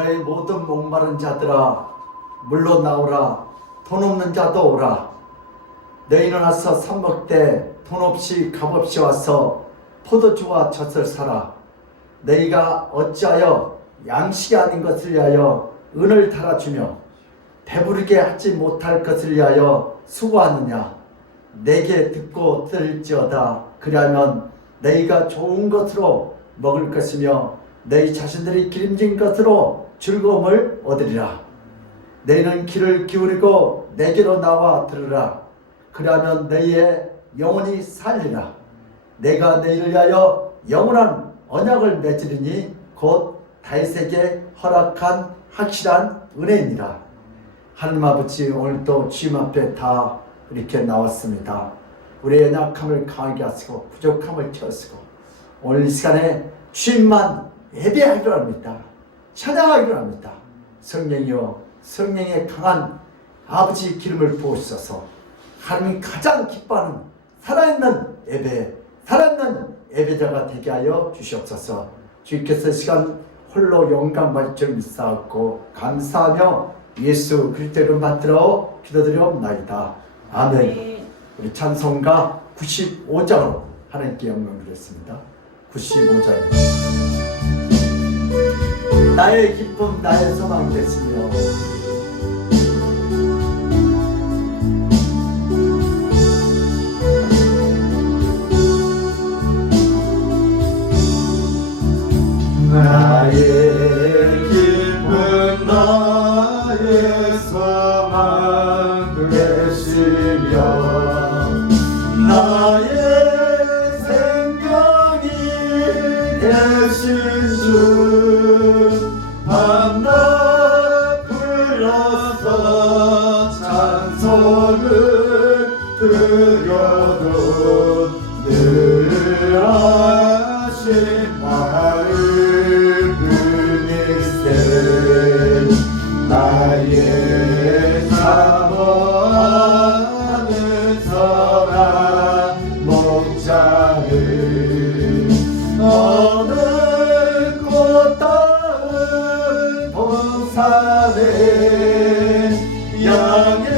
너희 모든 목마른 자들아 물로 나오라. 돈 없는 자도 오라. 너희는 와서 밥 먹되 돈 없이 값 없이 와서 포도주와 젖을 사라. 너희가 어찌하여 양식이 아닌 것을 위하여 은을 달아주며 배부르게 하지 못할 것을 위하여 수고하느냐. 내게 듣고 들을지어다. 그리하면 너희가 좋은 것으로 먹을 것이며 너희 자신들이 기름진 것으로 즐거움을 얻으리라. 너희는 귀를 기울이고 내게로 나와 들으라. 그러면 너희의 영혼이 살리라. 내가 너희를 위하여 영원한 언약을 맺으리니 곧 다윗에게 허락한 확실한 은혜니라. 하나님 아버지, 오늘도 주님 앞에 다 이렇게 나왔습니다. 우리의 연약함을 강하게 하시고 부족함을 채우시고 오늘 이 시간에 주님만 예배하기로 합니다. 찬양하기로 합니다. 성령이여, 성령의 강한 아버지 기름을 부으셔서 하나님이 가장 기뻐하는 살아있는 예배, 살아있는 예배자가 되게 하여 주시옵소서. 주께서 시간 홀로 영광 받을 줄 믿사옵고 감사하며 예수 그리스도 이름 받들어 기도드리옵나이다. 아멘. 우리 찬송가 95장으로 하나님께 영광을 드렸습니다. 95장입니다. 나의 기쁨 나의 소망이 됐으며 나의 기쁨 나의 소망 되시며 나의 생명이 되신 주 밤낮 불러서 찬송을 드려도 늘 하신 마을 뿐일세. 나의 사모하는 사랑 목자를 어느 꽃다운 봉산에 양의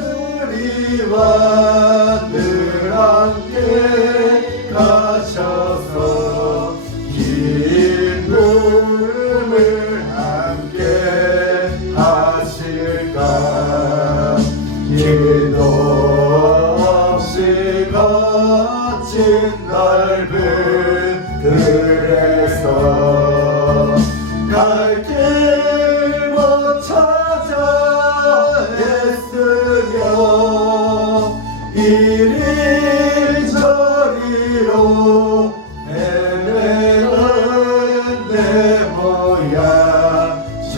누리와 늘 함께 가셔서 기쁨을 함께 하실까. 길도 없이 거친 넓은 들에서 갈 길 못 찾아 애쓰며 이리저리로 헤매는 내 모양 저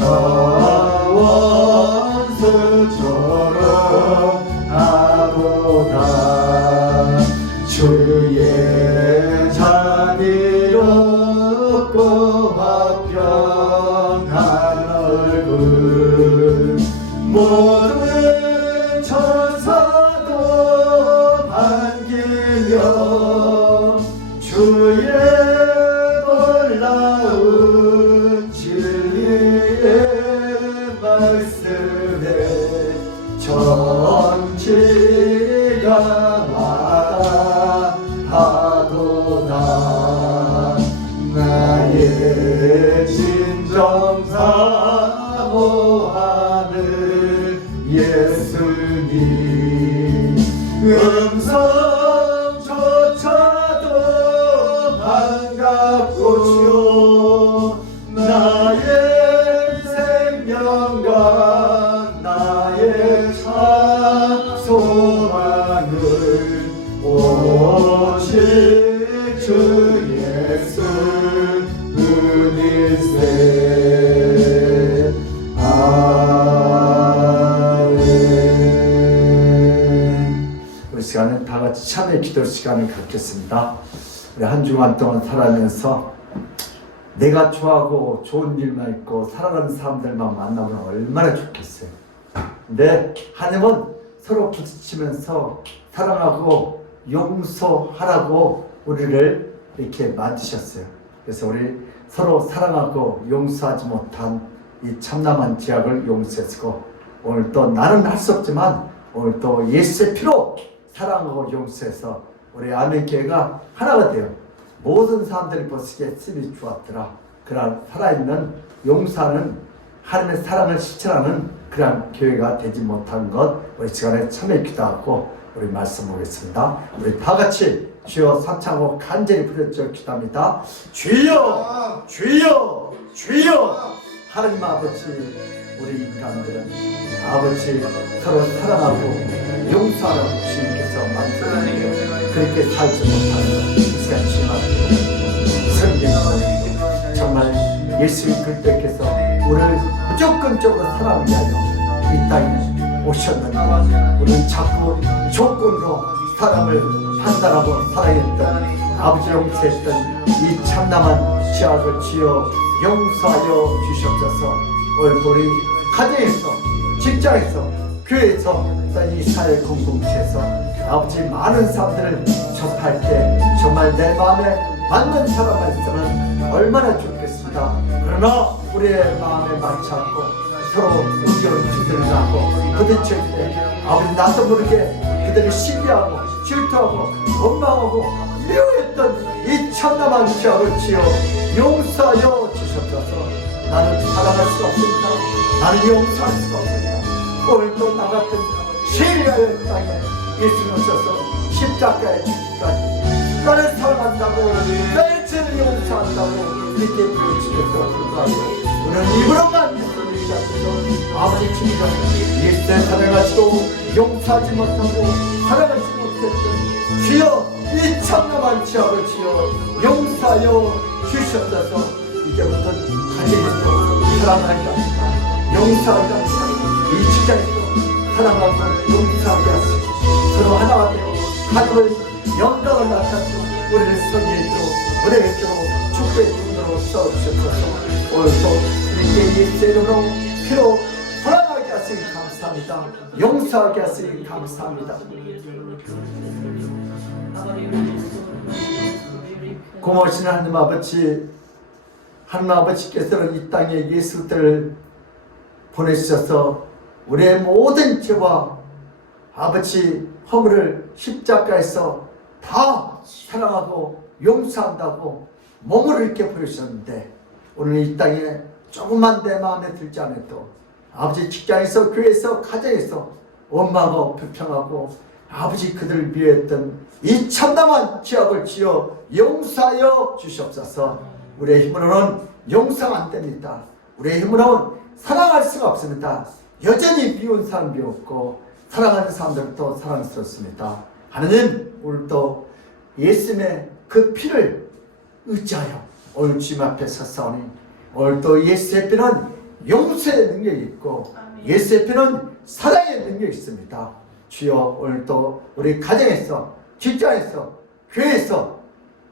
원수처럼 하도다. 주의 자비롭고 화평한 얼굴 모든 천사도 반기며 주의 놀라운 진리의 말씀에 정치가 와닿도다. 나의 진정 사모하는 예수님 음성조차도 반갑고 주여 나의 생명과 나의 참 소망을 오직 주 예수 뿐일세. 아멘. 우리 시간은 다 같이 참회 기도 시간을 갖겠습니다. 우리 한 주간 동안 살아가면서 내가 좋아하고 좋은 일만 있고 살아가는 사람들만 만나면 얼마나 좋겠어요. 근데 하나님은 서로 부딪히면서 사랑하고 용서하라고 우리를 이렇게 만드셨어요. 그래서 우리 서로 사랑하고 용서하지 못한 이 참남한 죄악을 용서했고, 오늘 또 나는 할 수 없지만 오늘 또 예수의 피로 사랑하고 용서해서 우리 아멘교회가 하나가 되어 모든 사람들이 보시기에 쓰리 주었더라. 그러한 살아있는 용서하는 하나님의 사랑을 실천하는 그러한 교회가 되지 못한 것, 우리 시간에 참여 기도하고 우리 말씀 보겠습니다. 우리 다 같이 주여 삼창하고 간절히 부르짖어 기도합니다. 주여, 주여, 주여. 하나님 아버지, 우리 인간들은 아버지 서로 사랑하고 용서하는 주님께서 만들어내요. 그렇게 살지 못하는 이 시간 주님 앞에 정말 예수 그리스도께서 우리를 무조건적으로 사랑하기 위하여 이 땅에 오셨는데, 우리는 자꾸 조건으로 사랑을 판단하고 사랑했던, 아버지 용서했던 이 참남한 죄악을 주여 용서하여 주셨소서. 오늘 우리 가정에서, 직장에서, 교회에서, 이 사회 공동체에서 아버지 많은 사람들을 접할 때 정말 내 마음에 맞는 사람만 있으면 얼마나 좋겠습니다. 그러나 우리의 마음에 맞지 않고 서로 의견을 두드러나고 부딪힐 때 아버지 나도 모르게 그들을 시기하고 질투하고 원망하고 미워했던 이 참남한 죄악을 지어 용서하여 주셨소서. 나는 사랑할 수가 없습니다. 나는 용서할 수가 없습니다. 오늘도 나 같은 세리가의 땅에 예수님 오셔서 십자가에 죽기까지 나를 사랑한다고, 나의 죄를 용서한다고 이렇게 보여주셨다고 불구하고 우리는 입으로만 예수를 얘기하면서 아버지 주님은 예수의 사랑하시고 용서하지 못하고 사랑하지 못했던 주여 이 참남한 죄악을 지어 용서하여 주셨소서. 이제부터 가정에서 사랑하게 합니다. 용서하게 합니다. 이 직장에서 사랑하고 용서하게 하시고 서로 하나가 되어 하나님을 영광을 나타내고 우리를 선리해주고 은혜해주고 축복의 눈으로 써주셨소서. 오늘도 이렇게 예수의 이름으로 피로 사랑하게 하시니 감사합니다. 용서하게 하시니 감사합니다. 고마우신 하나님 아버지, 하나님 아버지께서는 이 땅에 예수들을 보내주셔서 우리의 모든 죄와 아버지 허물을 십자가에서 다 사랑하고 용서한다고 몸으로 이렇게 보여주셨는데, 오늘 이 땅에 조금만 내 마음에 들지 않아도 아버지 직장에서, 교회에서, 가정에서 원망하고 불평하고 아버지 그들을 미워했던 이 참담한 죄악을 지어 용서하여 주시옵소서. 우리의 힘으로는 용서가 안 됩니다. 우리의 힘으로는 사랑할 수가 없습니다. 여전히 미운 사람 미웠고 사랑하는 사람들도 사랑스럽습니다. 하나님, 오늘도 예수님의 그 피를 의지하여 오늘 주님 앞에 섰사오니, 오늘도 예수의 피는 용서의 능력이 있고 예수의 피는 사랑의 능력이 있습니다. 주여, 오늘도 우리 가정에서, 직장에서, 교회에서,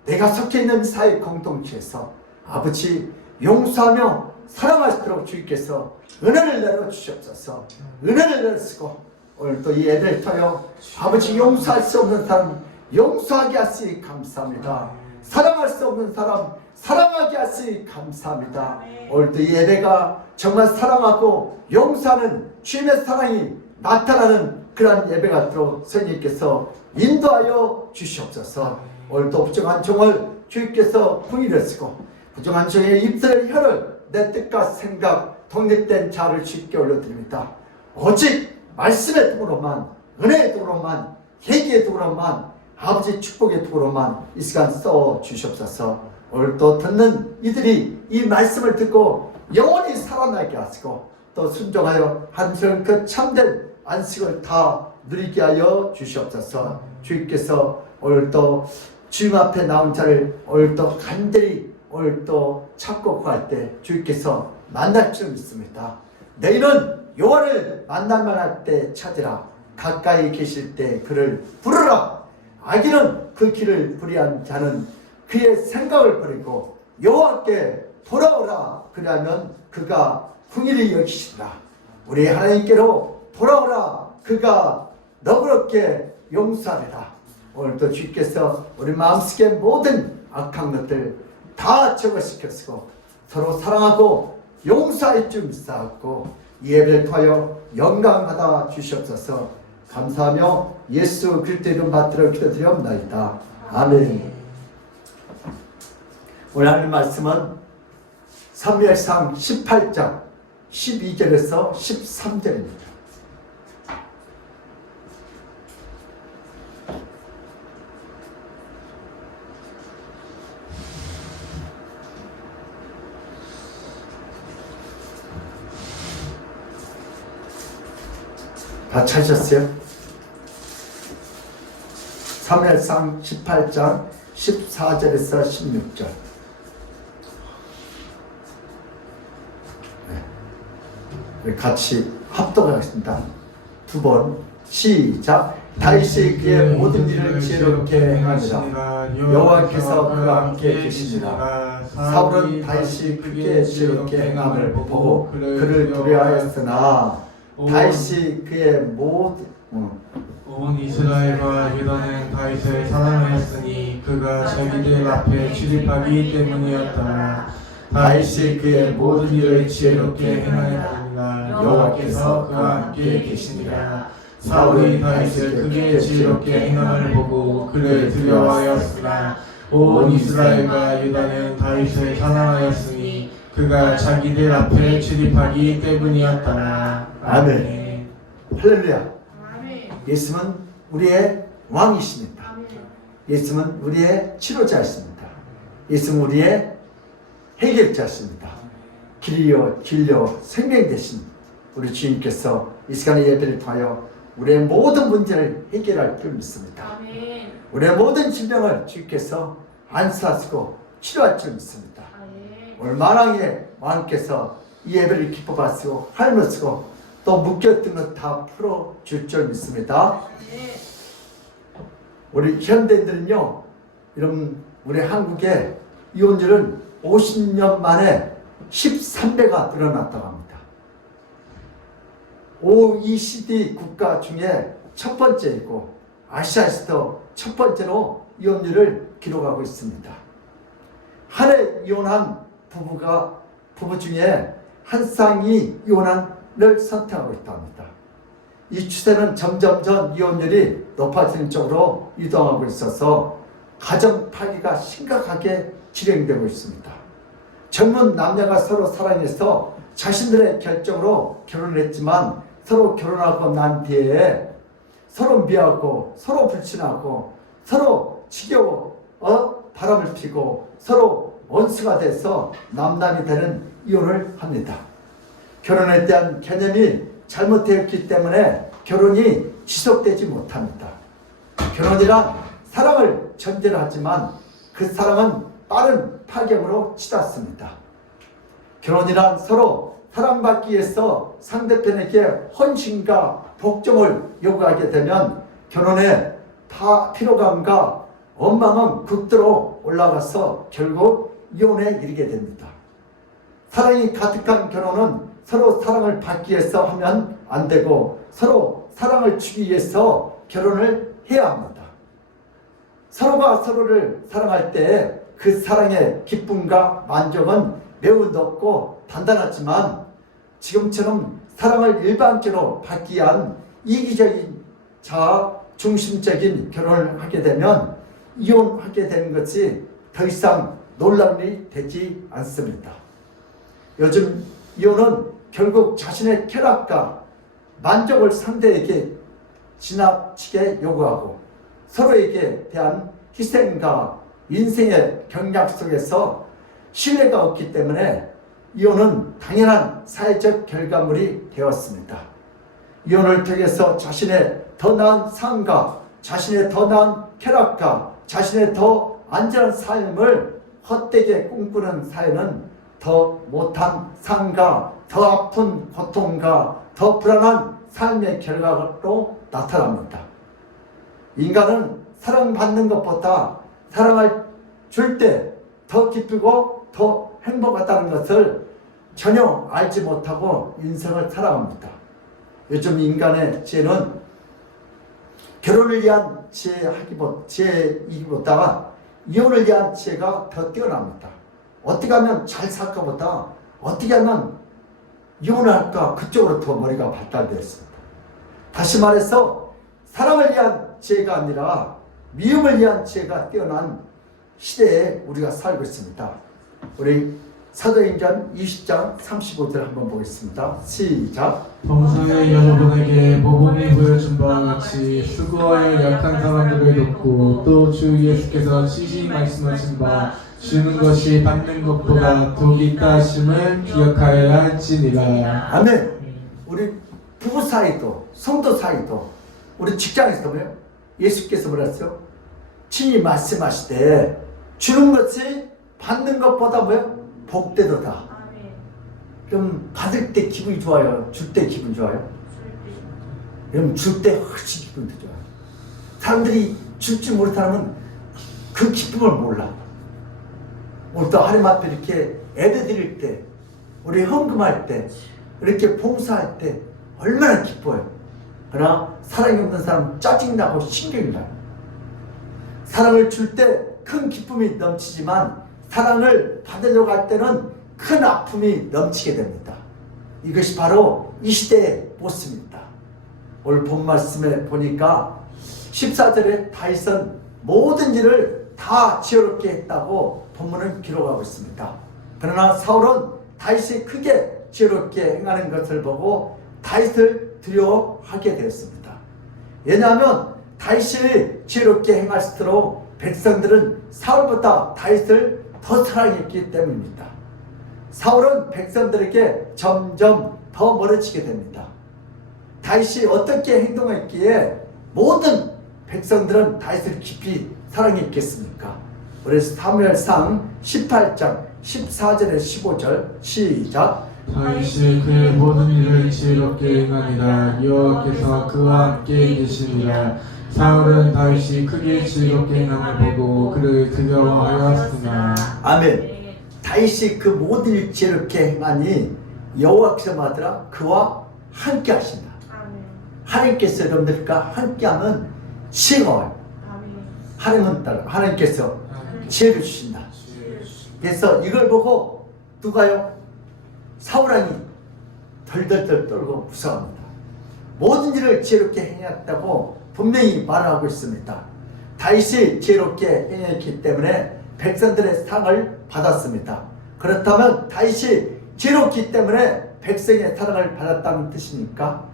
내가 속해 있는 사회 공동체에서 아버지 용서하며 사랑하시도록 주님께서 은혜를 내려주시옵소서. 은혜를 내려주시고 오늘도 이 예배를 통하여 아버지 용서할 수 없는 사람 용서하게 하시니 감사합니다. 사랑할 수 없는 사람 사랑하게 하시니 감사합니다. 오늘도 이 예배가 정말 사랑하고 용서하는 주님의 사랑이 나타나는 그러한 예배가 되도록 성령님께서 인도하여 주시옵소서. 오늘도 부정한 종을 주님께서 궁일하시고 부정한 종의 입술의 혀를 내 뜻과 생각 독립된 자를 쉽게 올려드립니다. 오직 말씀의 도로만, 은혜의 도로만, 회개의 도로만, 아버지 축복의 도로만 이 시간 써 주시옵소서. 오늘도 듣는 이들이 이 말씀을 듣고 영원히 살아나게 하시고 또 순종하여 한순 그 참된 안식을 다 누리게 하여 주시옵소서. 주님께서 오늘도 주님 앞에 나온 자를 오늘도 간절히 오늘도 찾고 구할 때 주님께서 만날 줄 믿습니다. 너희는 여호와를 만날만 할 때 찾으라. 가까이 계실 때 그를 부르라. 악인은 그 길을 불의한 자는 그의 생각을 버리고 여호와께 돌아오라. 그러면 그가 긍휼히 여기시리라. 우리 하나님께로 돌아오라. 그가 너그럽게 용서하리라. 오늘도 주께서 우리 마음속의 모든 악한 것들 다 제거시켰고 서로 사랑하고 용서할 줄 믿사옵고 이 예배를 통하여 영광 받아 주시옵소서. 감사하며 예수 그리스도 이름 받들어 기도드리옵나이다. 아멘. 오늘 하는 말씀은 사무엘상 18장 12절에서 13절입니다. 다 찾으셨어요? 사무엘상 18장 14절에서 16절. 네. 같이 합독하겠습니다. 두 번 시작. 다윗이 그의 모든 일을 지혜롭게 행하니라. 여호와께서 그와 함께 계시니라. 사울은 다윗이 그의 지혜롭게 행함을 보고 그를 두려워하였으나 다윗이 그의 모든 온 이스라엘과 유다는 다윗을 사랑하였으니 그가 자기들 앞에 출입하기 때문이었다. 다윗이 그의 모든 일을 지혜롭게 행하였느니라. 여호와께서 그와 함께 계시니라. 사울이 다윗을 크게 지혜롭게 행함을 보고 그를 두려워하였으나 온 이스라엘과 유다는 다윗을 사랑하였으니 그가 자기들 앞에 출입하기 때문이었다. 아멘. 할렐루야. 예수는 우리의 왕이십니다. 예수는 우리의 치료자이십니다. 예수는 우리의 해결자이십니다. 길이요 진리요 생명이 되신 우리 주님께서 이 시간의 예배를 통하여 우리의 모든 문제를 해결할 줄 믿습니다. 우리의 모든 질병을 주님께서 안수하시고 치료할 줄 믿습니다. 오늘 만왕의 왕께서 이 예배를 기뻐 받으시고 할머시고 또 묶였던 것 다 풀어줄 줄 믿습니다. 우리 현대인들은요, 이런 우리 한국의 이혼율은 50년 만에 13배가 늘어났다고 합니다. OECD 국가 중에 첫 번째이고 아시아에서도 첫 번째로 이혼율을 기록하고 있습니다. 한 해 이혼한 부부 중에 한 쌍이 이혼을 선택하고 있다고 합니다. 이 추세는 점점점 이혼율이 높아지는 쪽으로 이동하고 있어서 가정 파괴가 심각하게 진행되고 있습니다. 젊은 남녀가 서로 사랑해서 자신들의 결정으로 결혼을 했지만 서로 결혼하고 난 뒤에 서로 미워하고 서로 불신하고 서로 지겨워 바람을 피고 서로 원수가 돼서 남남이 되는 이혼을 합니다. 결혼에 대한 개념이 잘못되었기 때문에 결혼이 지속되지 못합니다. 결혼이란 사랑을 전제로 하지만 그 사랑은 빠른 파격으로 치닫습니다. 결혼이란 서로 사랑받기 위해서 상대편에게 헌신과 복종을 요구하게 되면 결혼의 피로감과 원망은 극도로 올라가서 결국 이혼에 이르게 됩니다. 사랑이 가득한 결혼은 서로 사랑을 받기 위해서 하면 안 되고 서로 사랑을 주기 위해서 결혼을 해야 합니다. 서로가 서로를 사랑할 때 그 사랑의 기쁨과 만족은 매우 높고 단단하지만 지금처럼 사랑을 일방적으로 받기 위한 이기적인 자아 중심적인 결혼을 하게 되면 이혼하게 되는 것이 더 이상 놀라운 일이 되지 않습니다. 요즘 이혼은 결국 자신의 쾌락과 만족을 상대에게 지나치게 요구하고 서로에게 대한 희생과 인생의 경략 속에서 신뢰가 없기 때문에 이혼은 당연한 사회적 결과물이 되었습니다. 이혼을 통해서 자신의 더 나은 삶과 자신의 더 나은 쾌락과 자신의 더 안전한 삶을 헛되게 꿈꾸는 사회는 더 못한 삶과 더 아픈 고통과 더 불안한 삶의 결과로 나타납니다. 인간은 사랑받는 것보다 사랑을 줄 때 더 기쁘고 더 행복하다는 것을 전혀 알지 못하고 인생을 살아갑니다. 요즘 인간의 지혜는 결혼을 위한 지혜이기보다 이혼을 위한 지혜가 더 뛰어납니다. 어떻게 하면 잘 살까 보다 어떻게 하면 이혼을 할까 그쪽으로 더 머리가 발달되었습니다. 다시 말해서 사랑을 위한 지혜가 아니라 미움을 위한 지혜가 뛰어난 시대에 우리가 살고 있습니다. 우리 사도행전 20장 35절 한번 보겠습니다. 시작. 범사에 여러분에게 복음이 보여준 바와 같이 수고하여 약한 사람들을 돕고 또 주 예수께서 친히 말씀하신 바 주는 것이 받는 것보다 독이 있다 하심을 기억하여야 할지니라. 아멘. 우리 부부 사이도 성도 사이도 우리 직장에서도 뭐요? 예수께서 뭐랬어요? 친히 말씀하시되 주는 것이 받는 것보다 뭐요? 복되도다. 그럼 받을 때 기분이 좋아요? 줄 때 기분 좋아요? 그럼 줄 때 훨씬 기분도 좋아요. 사람들이 줄지 모르는 사람은 그 기쁨을 몰라. 우리 또 하나님 앞에 이렇게 예배 드릴 때, 우리 헌금할 때, 이렇게 봉사할 때 얼마나 기뻐요. 그러나 사랑이 없는 사람은 짜증나고 신경이 나요. 사랑을 줄 때 큰 기쁨이 넘치지만 사랑을 받으려고 할 때는 큰 아픔이 넘치게 됩니다. 이것이 바로 이 시대의 모습입니다. 오늘 본 말씀에 보니까 14절에 다윗은 모든 일을 다 지혜롭게 했다고 본문은 기록하고 있습니다. 그러나 사울은 다윗이 크게 지혜롭게 행하는 것을 보고 다윗을 두려워하게 되었습니다. 왜냐하면 다윗이 지혜롭게 행할수록 백성들은 사울보다 다윗을 더 사랑했기 때문입니다. 사울은 백성들에게 점점 더 멀어지게 됩니다. 다윗이 어떻게 행동했기에 모든 백성들은 다윗을 깊이 사랑했겠습니까? 그래서 사무엘상 18장 14절에 15절 시작. 다윗이 그의 모든 일을 지혜롭게 행하니라. 여호와께서 그와 함께 계시니라. 사울은 다윗이 크게 지혜롭게 행함을 보고 그를 두려워하였으나. 아멘. 다윗이 그 모든 일 지혜롭게 행하니 여호와께서 뭐하더라? 그와 함께 하신다. 하나님께서 여러분들과 함께하면 지혜가 와요. 하나님께서 지혜를 주신다. 그래서 이걸 보고 누가요? 사울왕이 덜덜덜 떨고 무서워합니다. 모든 일을 지혜롭게 행했다고 분명히 말하고 있습니다. 다윗이 지혜롭게 행했기 때문에 백성들의 상을 받았습니다. 그렇다면 다윗이 지혜롭기 때문에 백성의 사랑을 받았다는 뜻입니까?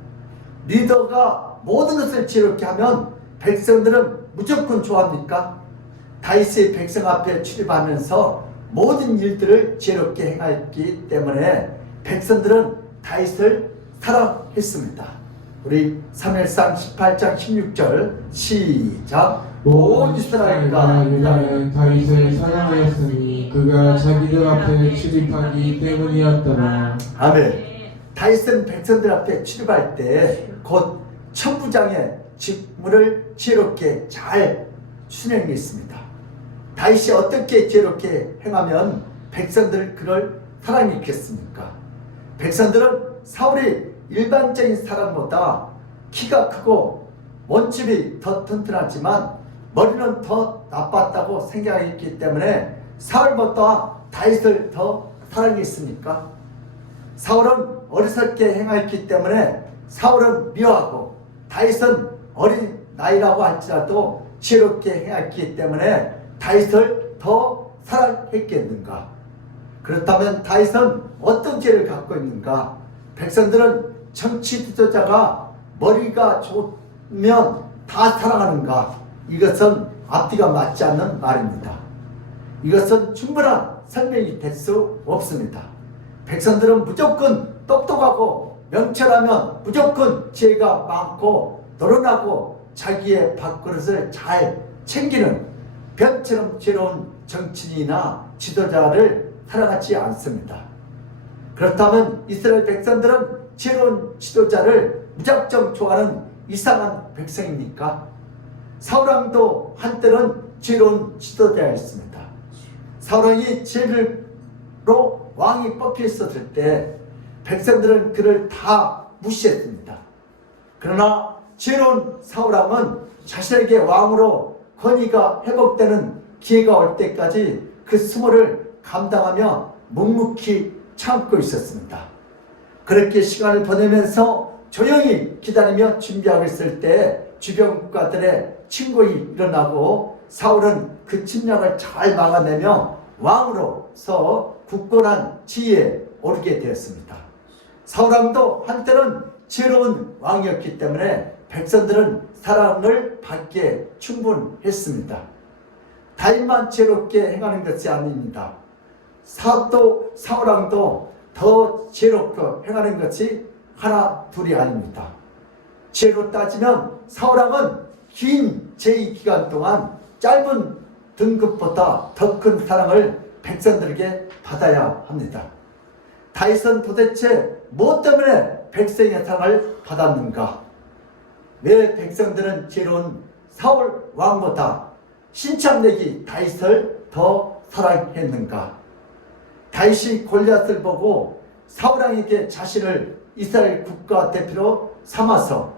리더가 모든 것을 지혜롭게 하면 백성들은 무조건 좋아합니까? 다윗이 백성 앞에 출입하면서 모든 일들을 지혜롭게 행했기 때문에 백성들은 다윗을 사랑했습니다. 우리 사무엘상 18장 16절 시작. 온 이스라엘과 유다는 다윗을 사랑하였으니 그가 자기들 앞에 출입하기 때문이었더라. 아멘. 다윗은 백성들 앞에 출입할 때 곧 천부장의 직무를 지혜롭게 잘 수행했습니다. 다윗이 어떻게 지혜롭게 행하면 백성들 그를 사랑했겠습니까? 백성들은 사울이 일반적인 사람보다 키가 크고 몸집이 더 튼튼하지만 머리는 더 나빴다고 생각했기 때문에 사울보다 다윗을 더 사랑했습니까? 사울은 어리석게 행하였기 때문에 사울은 미워하고 다윗은 어린 나이라고 할지라도 지혜롭게 행하였기 때문에 다윗을 더 사랑했겠는가? 그렇다면 다윗은 어떤 죄를 갖고 있는가? 백성들은 정치 지도자가 머리가 좋으면 다 사랑하는가? 이것은 앞뒤가 맞지 않는 말입니다. 이것은 충분한 설명이 될 수 없습니다. 백성들은 무조건 똑똑하고 명철하면 무조건 지혜가 많고 노련하고 자기의 밥그릇을 잘 챙기는 벼처럼 지혜로운 정치인이나 지도자를 사랑하지 않습니다. 그렇다면 이스라엘 백성들은 지혜로운 지도자를 무작정 좋아하는 이상한 백성입니까? 사울왕도 한때는 지혜로운 지도자였습니다. 사울왕이 지혜로 왕이 뽑혀 있었을 때 백성들은 그를 다 무시했습니다. 그러나 지혜로운 사울왕은 자신에게 왕으로 권위가 회복되는 기회가 올 때까지 그 수모를 감당하며 묵묵히 참고 있었습니다. 그렇게 시간을 보내면서 조용히 기다리며 준비하고 있을 때 주변 국가들의 침공이 일어나고 사울은 그 침략을 잘 막아내며 왕으로서 굳건한 지위에 오르게 되었습니다. 사울왕도 한때는 지혜로운 왕이었기 때문에 백성들은 사랑을 받기에 충분했습니다. 다윗만 지혜롭게 행하는 것이 아닙니다. 사울왕도 더 지혜롭게 행하는 것이 하나 둘이 아닙니다. 지혜로 따지면 사울왕은 긴 제위 기간 동안 짧은 등급보다 더 큰 사랑을 백성들에게 받아야 합니다. 다윗은 도대체 무엇 때문에 백성의 사랑을 받았는가? 왜 백성들은 지혜로운 사울 왕보다 신참내기 다윗을 더 사랑했는가? 다윗이 골리앗을 보고 사울 왕에게 자신을 이스라엘 국가대표로 삼아서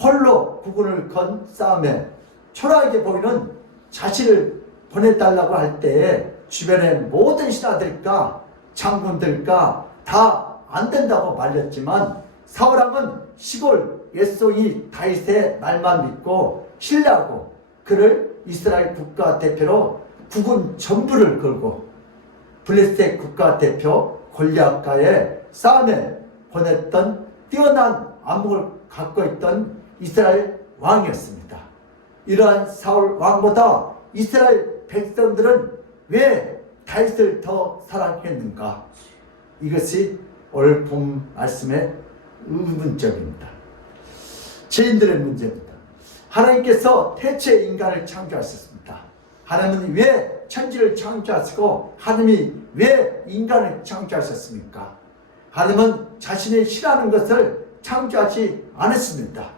홀로 국군을 건 싸움에 초라하게 보이는 자신을 보내달라고 할 때에 주변의 모든 신하들과 장군들과 다 안 된다고 말렸지만 사울왕은 시골 옛송이 다윗의 말만 믿고 신뢰하고 그를 이스라엘 국가대표로 국군 전부를 걸고 블레셋 국가대표 골리앗과의 싸움에 보냈던 뛰어난 안목을 갖고 있던 이스라엘 왕이었습니다. 이러한 사울 왕보다 이스라엘 백성들은 왜 다윗을 더 사랑했는가? 이것이 오늘 본 말씀의 의문점입니다. 죄인들의 문제입니다. 하나님께서 태초에 인간을 창조하셨습니다. 하나님은 왜 천지를 창조하시고 하나님이 왜 인간을 창조하셨습니까? 하나님은 자신이 싫어하는 것을 창조하지 않았습니다.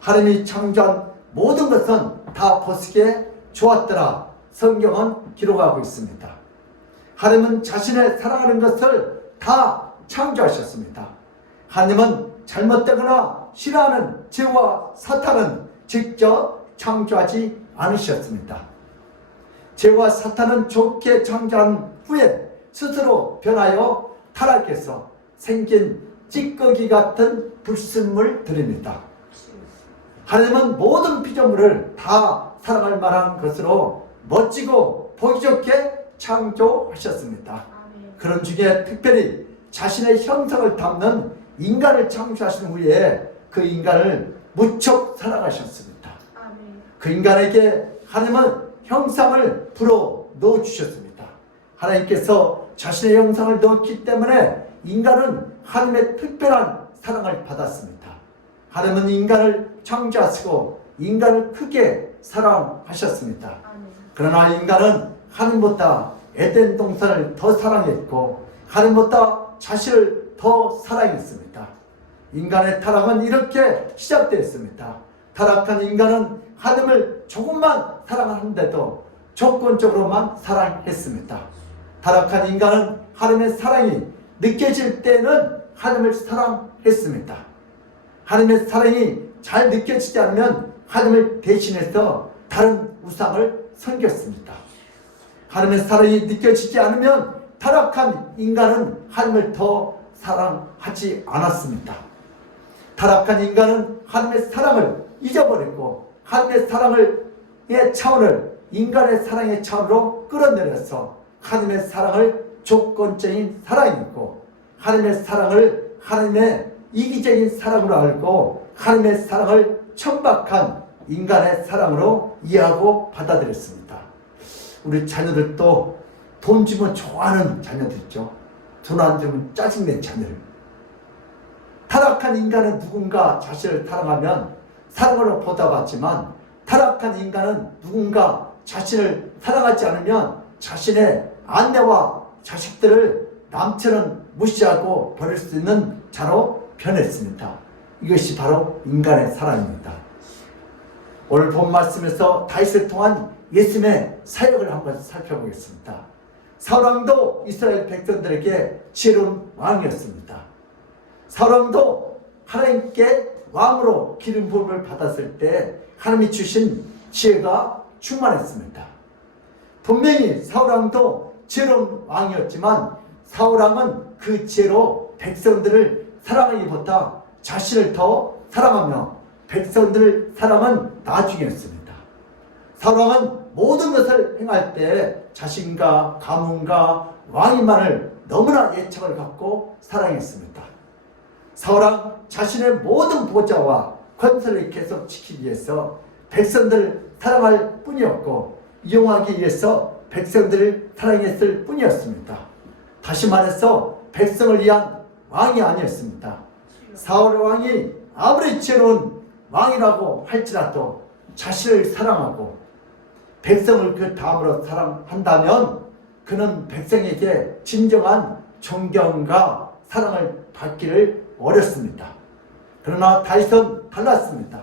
하나님이 창조한 모든 것은 다 보시기에 좋았더라. 성경은 기록하고 있습니다. 하나님은 자신의 사랑하는 것을 다 창조하셨습니다. 하나님은 잘못되거나 싫어하는 죄와 사탄은 직접 창조하지 않으셨습니다. 죄와 사탄은 좋게 창조한 후에 스스로 변하여 타락해서 생긴 찌꺼기 같은 불순물들입니다. 하나님은 모든 피조물을 다 사랑할 만한 것으로 멋지고 보기 좋게 창조하셨습니다. 그런 중에 특별히 자신의 형상을 담는 인간을 창조하신 후에 그 인간을 무척 사랑하셨습니다. 그 인간에게 하나님은 형상을 불어 넣어주셨습니다. 하나님께서 자신의 형상을 넣었기 때문에 인간은 하나님의 특별한 사랑을 받았습니다. 하나님은 인간을 창조하시고 인간을 크게 사랑하셨습니다. 그러나 인간은 하나님보다 에덴 동산을 더 사랑했고 하나님보다 자신을 더 사랑했습니다. 인간의 타락은 이렇게 시작되었습니다. 타락한 인간은 하나님을 조금만 사랑하는데도 조건적으로만 사랑했습니다. 타락한 인간은 하나님의 사랑이 느껴질 때는 하나님을 사랑했습니다. 하나님의 사랑이 잘 느껴지지 않으면 하나님을 대신해서 다른 우상을 섬겼습니다. 하나님의 사랑이 느껴지지 않으면 타락한 인간은 하나님을 더 사랑하지 않았습니다. 타락한 인간은 하나님의 사랑을 잊어버리고 하나님의 사랑의 차원을 인간의 사랑의 차원으로 끌어내려서 하나님의 사랑을 조건적인 사랑이고 하나님의 사랑을 하나님의 이기적인 사랑으로 알고 하나님의 사랑을 천박한 인간의 사랑으로 이해하고 받아들였습니다. 우리 자녀들도 돈 주면 좋아하는 자녀들 있죠. 돈 안 주면 짜증낸 자녀들. 타락한 인간은 누군가 자신을 사랑하면 사랑으로 보답받지만 타락한 인간은 누군가 자신을 사랑하지 않으면 자신의 아내와 자식들을 남처럼 무시하고 버릴 수 있는 자로 변했습니다. 이것이 바로 인간의 사랑입니다. 오늘 본 말씀에서 다윗을 통한 예수님의 사역을 한번 살펴보겠습니다. 사울왕도 이스라엘 백성들에게 지혜로운 왕이었습니다. 사울왕도 하나님께 왕으로 기름 부음을 받았을 때 하나님이 주신 지혜가 충만했습니다. 분명히 사울왕도 지혜로운 왕이었지만 사울왕은 그 지혜로 백성들을 사랑하기보다 자신을 더 사랑하며 백성들을 사랑은 나중이었습니다. 사울왕은 모든 것을 행할 때 자신과 가문과 왕위만을 너무나 애착을 갖고 사랑했습니다. 사울왕 자신의 모든 보좌와 권세를 계속 지키기 위해서 백성들을 사랑할 뿐이었고 이용하기 위해서 백성들을 사랑했을 뿐이었습니다. 다시 말해서 백성을 위한 왕이 아니었습니다. 사울 왕이 아무리 지혜로운 왕이라고 할지라도 자신을 사랑하고 백성을 그 다음으로 사랑한다면 그는 백성에게 진정한 존경과 사랑을 받기를 어렵습니다. 그러나 다윗은 달랐습니다.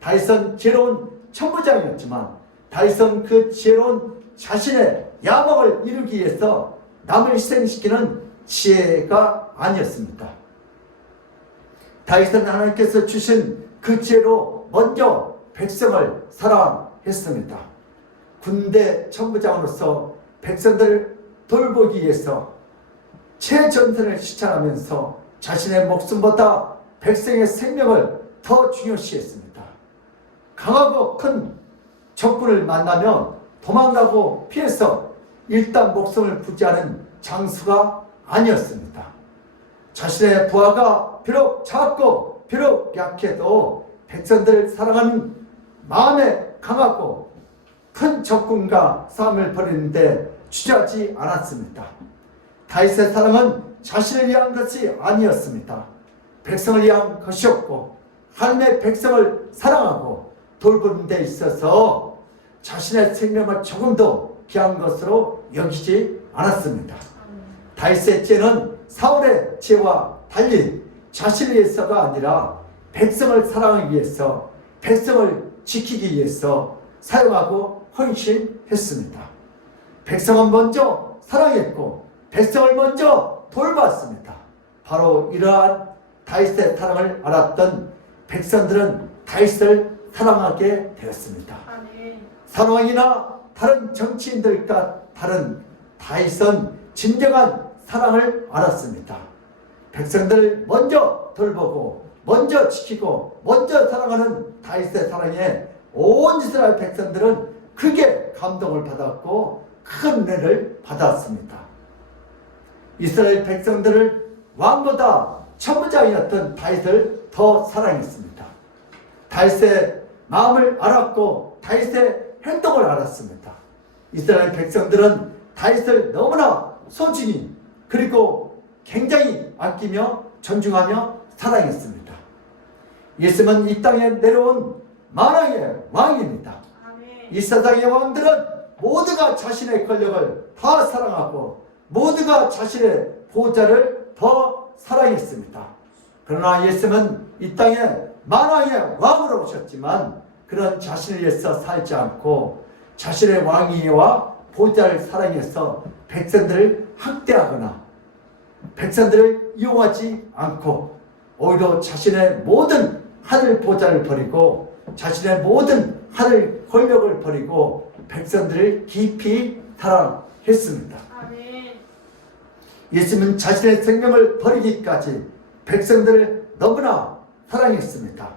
다윗은 지혜로운 천부장이었지만 다윗은 그 지혜로운 자신의 야망을 이루기 위해서 남을 희생시키는 지혜가 아니었습니다. 다윗은 하나님께서 주신 그 지혜로 먼저 백성을 사랑했습니다. 군대 천부장으로서 백성들을 돌보기 위해서 최전선을 실천하면서 자신의 목숨보다 백성의 생명을 더 중요시했습니다. 강하고 큰 적군을 만나면 도망가고 피해서 일단 목숨을 부지하는 장수가 아니었습니다. 자신의 부하가 비록 작고 비록 약해도 백성들을 사랑하는 마음에 강하고 큰 적군과 싸움을 벌이는데 주저하지 않았습니다. 다윗의 사랑은 자신을 위한 것이 아니었습니다. 백성을 위한 것이었고 하나님의 백성을 사랑하고 돌보는 데 있어서 자신의 생명을 조금도 귀한 것으로 여기지 않았습니다. 다윗의 지혜는 사울의 지혜와 달리 자신을 위해서가 아니라 백성을 사랑하기 위해서 백성을 지키기 위해서 사용하고 헌신했습니다. 백성은 먼저 사랑했고 백성을 먼저 돌봤습니다. 바로 이러한 다윗의 사랑을 알았던 백성들은 다윗을 사랑하게 되었습니다. 사랑이나 다른 정치인들과 다른 다윗은 진정한 사랑을 알았습니다. 백성들을 먼저 돌보고 먼저 지키고 먼저 사랑하는 다윗의 사랑에 온 이스라엘 백성들은 크게 감동을 받았고 큰 은혜를 받았습니다. 이스라엘 백성들을 왕보다 천부장이었던 다윗을 더 사랑했습니다. 다윗의 마음을 알았고 다윗의 행동을 알았습니다. 이스라엘 백성들은 다윗을 너무나 소중히 그리고 굉장히 아끼며 존중하며 사랑했습니다. 예수님은 이 땅에 내려온 만왕의 왕입니다. 이 세상의 왕들은 모두가 자신의 권력을 다 사랑하고 모두가 자신의 보좌를 더 사랑했습니다. 그러나 예수님은 이 땅에 만왕의 왕으로 오셨지만 그런 자신을 위해서 살지 않고 자신의 왕위와 보좌를 사랑해서 백성들을 학대하거나 백성들을 이용하지 않고 오히려 자신의 모든 하늘 보좌를 버리고 자신의 모든 하늘 권력을 버리고 백성들을 깊이 사랑했습니다. 예수님은 자신의 생명을 버리기까지 백성들을 너무나 사랑했습니다.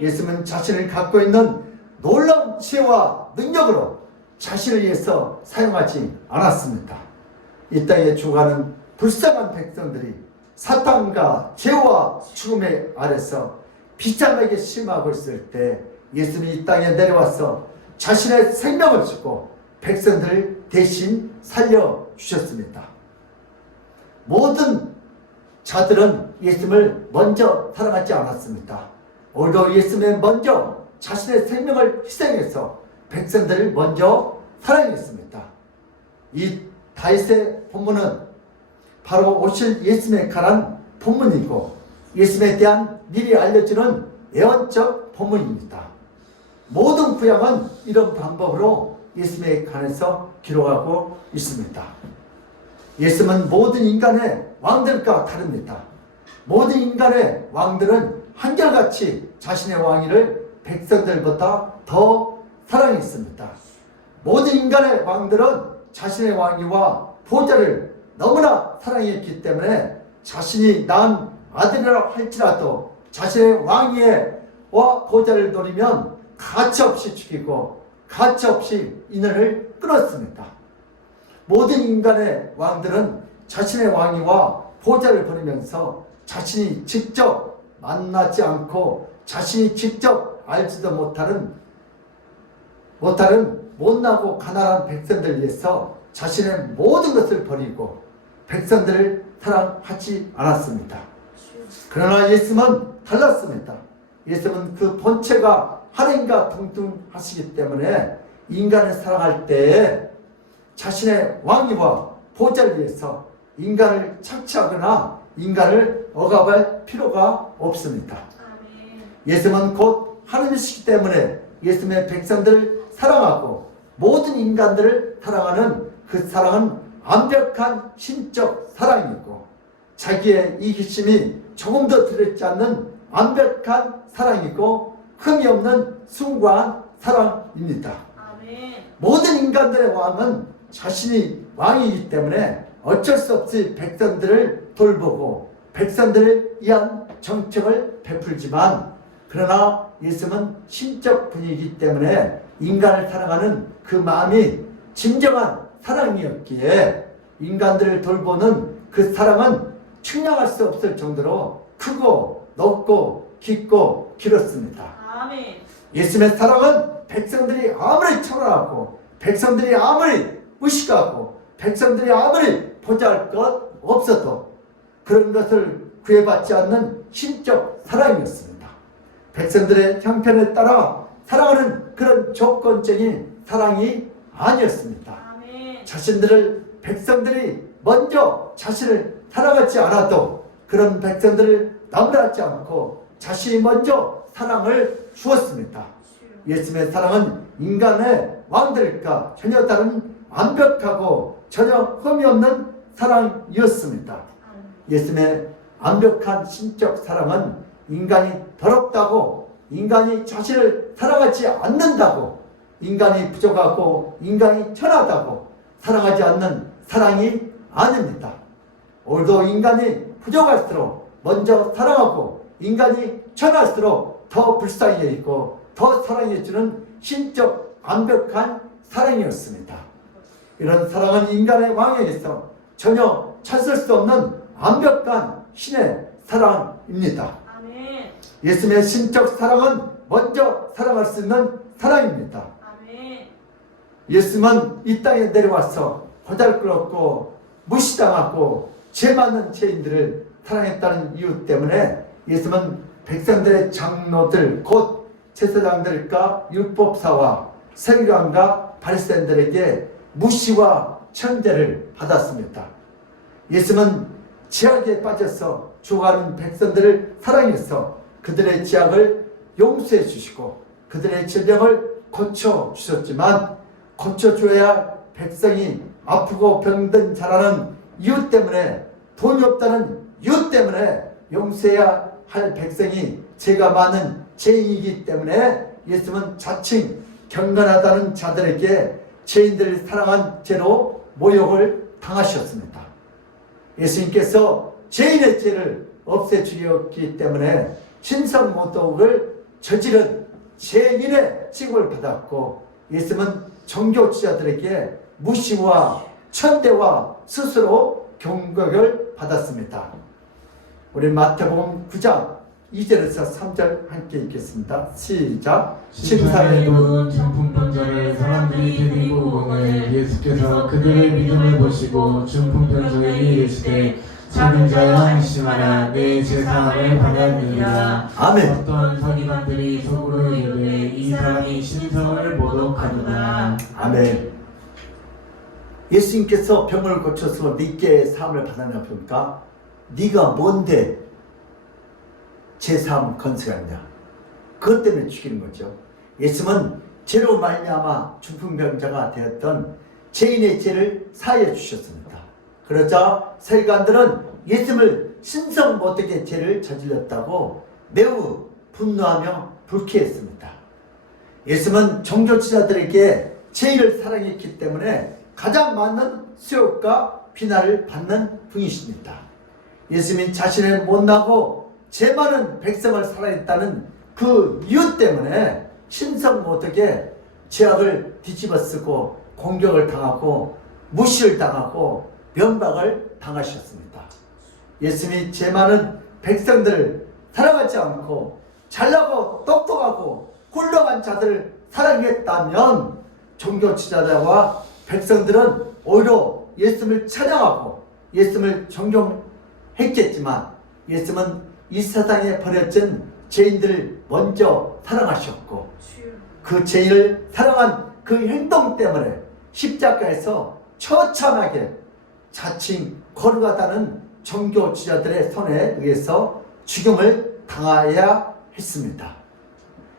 예수님은 자신을 갖고 있는 놀라운 지혜와 능력으로 자신을 위해서 사용하지 않았습니다. 이 땅에 죽어가는 불쌍한 백성들이 사탄과 죄와 죽음의 아래서 비참하게 심하고 있을 때 예수님이 이 땅에 내려와서 자신의 생명을 주고 백성들을 대신 살려주셨습니다. 모든 자들은 예수님을 먼저 사랑하지 않았습니다. 오히려 예수님은 먼저 자신의 생명을 희생해서 백성들을 먼저 사랑했습니다. 이 다윗의 본문은 바로 오실 예수님에 관한 본문이고 예수님에 대한 미리 알려주는 예언적 본문입니다. 모든 구약은 이런 방법으로 예수님에 관해서 기록하고 있습니다. 예수님은 모든 인간의 왕들과 다릅니다. 모든 인간의 왕들은 한결같이 자신의 왕위를 백성들보다 더 사랑했습니다. 모든 인간의 왕들은 자신의 왕위와 보좌를 너무나 사랑했기 때문에 자신이 낳은 아들이라 할지라도 자신의 왕위와 보좌를 노리면 가차없이 죽이고 가차없이 인연을 끊었습니다. 모든 인간의 왕들은 자신의 왕위와 보좌를 버리면서 자신이 직접 만나지 않고 자신이 직접 알지도 못하는 못나고 가난한 백성들을 위해서 자신의 모든 것을 버리고 백성들을 사랑하지 않았습니다. 그러나 예수님은 달랐습니다. 예수님은 그 본체가 하나님과 동등하시기 때문에 인간을 사랑할 때에 자신의 왕위와 보좌를 위해서 인간을 착취하거나 인간을 억압할 필요가 없습니다. 예수님은 곧 하나님이시기 때문에 예수님의 백성들을 사랑하고 모든 인간들을 사랑하는 그 사랑은 완벽한 신적 사랑이고 자기의 이기심이 조금도 들어있지 않는 완벽한 사랑이고 흠이 없는 숭고한 사랑입니다. 모든 인간들의 왕은 자신이 왕이기 때문에 어쩔 수 없이 백성들을 돌보고 백성들을 위한 정책을 베풀지만 그러나 예수님은 신적 분이기 때문에 인간을 사랑하는 그 마음이 진정한 사랑이었기에 인간들을 돌보는 그 사랑은 측량할 수 없을 정도로 크고 높고 깊고 길었습니다. 아멘. 예수님의 사랑은 백성들이 아무리 초라하고 백성들이 아무리 무식하고 백성들이 아무리 보잘 것 없어도 그런 것을 구애받지 않는 신적 사랑이었습니다. 백성들의 형편에 따라 사랑하는 그런 조건적인 사랑이 아니었습니다. 아멘. 백성들이 먼저 자신을 사랑하지 않아도 그런 백성들을 남발하지 않고 자신이 먼저 사랑을 주었습니다. 예수님의 사랑은 인간의 왕들과 전혀 다른 완벽하고 전혀 흠이 없는 사랑이었습니다. 예수님의 완벽한 신적 사랑은 인간이 더럽다고 인간이 자신을 사랑하지 않는다고 인간이 부족하고 인간이 천하다고 사랑하지 않는 사랑이 아닙니다. 오늘도 인간이 부족할수록 먼저 사랑하고 인간이 천할수록 더 불쌍히 여기고 더 사랑해주는 신적 완벽한 사랑이었습니다. 이런 사랑은 인간의 왕에게서 전혀 찾을 수 없는 완벽한 신의 사랑입니다. 아멘. 예수님의 신적 사랑은 먼저 사랑할 수 있는 사랑입니다. 아멘. 예수님은 이 땅에 내려와서 보잘것없고 무시당하고 죄 많은 죄인들을 사랑했다는 이유 때문에 예수님은 백성들의 장로들 곧 제사장들과 율법사와 서기관과 바리새인들에게 무시와 천대를 받았습니다. 예수님은 죄악에 빠져서 죽어가는 백성들을 사랑해서 그들의 죄악을 용서해 주시고 그들의 질병을 고쳐주셨지만 고쳐줘야 백성이 아프고 병든 자라는 이유 때문에 돈이 없다는 이유 때문에 용서해야 할 백성이 죄가 많은 죄인이기 때문에 예수님은 자칭 경건하다는 자들에게 죄인들을 사랑한 죄로 모욕을 당하셨습니다. 예수님께서 죄인의 죄를 없애주셨기 때문에 신성모독을 저지른 죄인의 취급을 받았고 예수님은 종교지자들에게 무시와 천대와 스스로 경격을 받았습니다. 우리 마태복음 9장 2절에서 3절 함께 읽겠습니다. 시작. 심사에 놓은 중풍병자를 사람들이 데리고 오늘 예수께서 그들의 믿음을 보시고 중풍병자에게 이르시되 작은 자여 안심하라 내 제사함을 받았느니라. 아멘. 어떤 서기관들이 속으로 이르되 이 사람이 신성을 모독하노라. 아멘. 예수님께서 병을 고쳐서 네게 사함을 받았냐 보니까 네가 뭔데 제사함 건설하냐. 그것 때문에 죽이는 거죠. 예수님은 죄로 말미암아 중풍병자가 되었던 죄인의 죄를 사하여 주셨습니다. 그러자 서기관들은 예수님을 신성 못되게 죄를 저질렀다고 매우 분노하며 불쾌했습니다. 예수님은 종교지자들에게 죄인을 사랑했기 때문에 가장 많은 수욕과 비난을 받는 분이십니다. 예수님이 자신의 못나고 죄 많은 백성을 사랑했다는 그 이유 때문에 신성 모독에 죄악을 뒤집어쓰고 공격을 당하고 무시를 당하고 면박을 당하셨습니다. 예수님이 죄 많은 백성들을 사랑하지 않고 잘나고 똑똑하고 훌륭한 자들을 사랑했다면 종교 지도자와 백성들은 오히려 예수님을 찬양하고 예수님을 존경했겠지만 예수님은 이 세상에 버려진 죄인들을 먼저 사랑하셨고 그 죄인을 사랑한 그 행동 때문에 십자가에서 처참하게 자칭 거룩하다는 종교 지도자들의 손에 의해서 죽임을 당하여야 했습니다.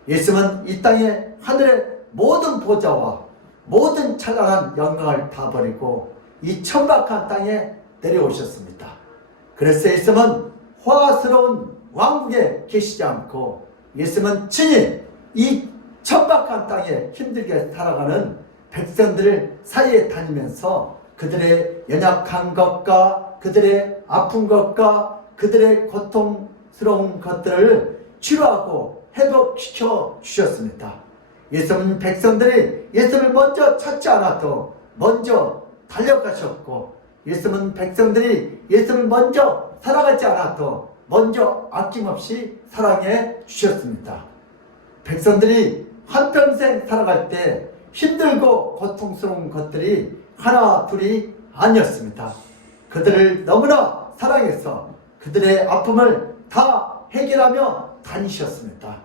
예수님은 이 땅에 하늘의 모든 보좌와 모든 찬란한 영광을 다 버리고 이 천박한 땅에 내려오셨습니다. 그래서 예수님은 화스러운 왕국에 계시지 않고 예수님은 친히 이 천박한 땅에 힘들게 살아가는 백성들 사이에 다니면서 그들의 연약한 것과 그들의 아픈 것과 그들의 고통스러운 것들을 치료하고 회복시켜 주셨습니다. 예수님은 백성들이 예수님을 먼저 찾지 않아도 먼저 달려가셨고 예수님은 백성들이 예수님을 먼저 사랑하지 않아도 먼저 아낌없이 사랑해 주셨습니다. 백성들이 한평생 살아갈 때 힘들고 고통스러운 것들이 하나 둘이 아니었습니다. 그들을 너무나 사랑해서 그들의 아픔을 다 해결하며 다니셨습니다.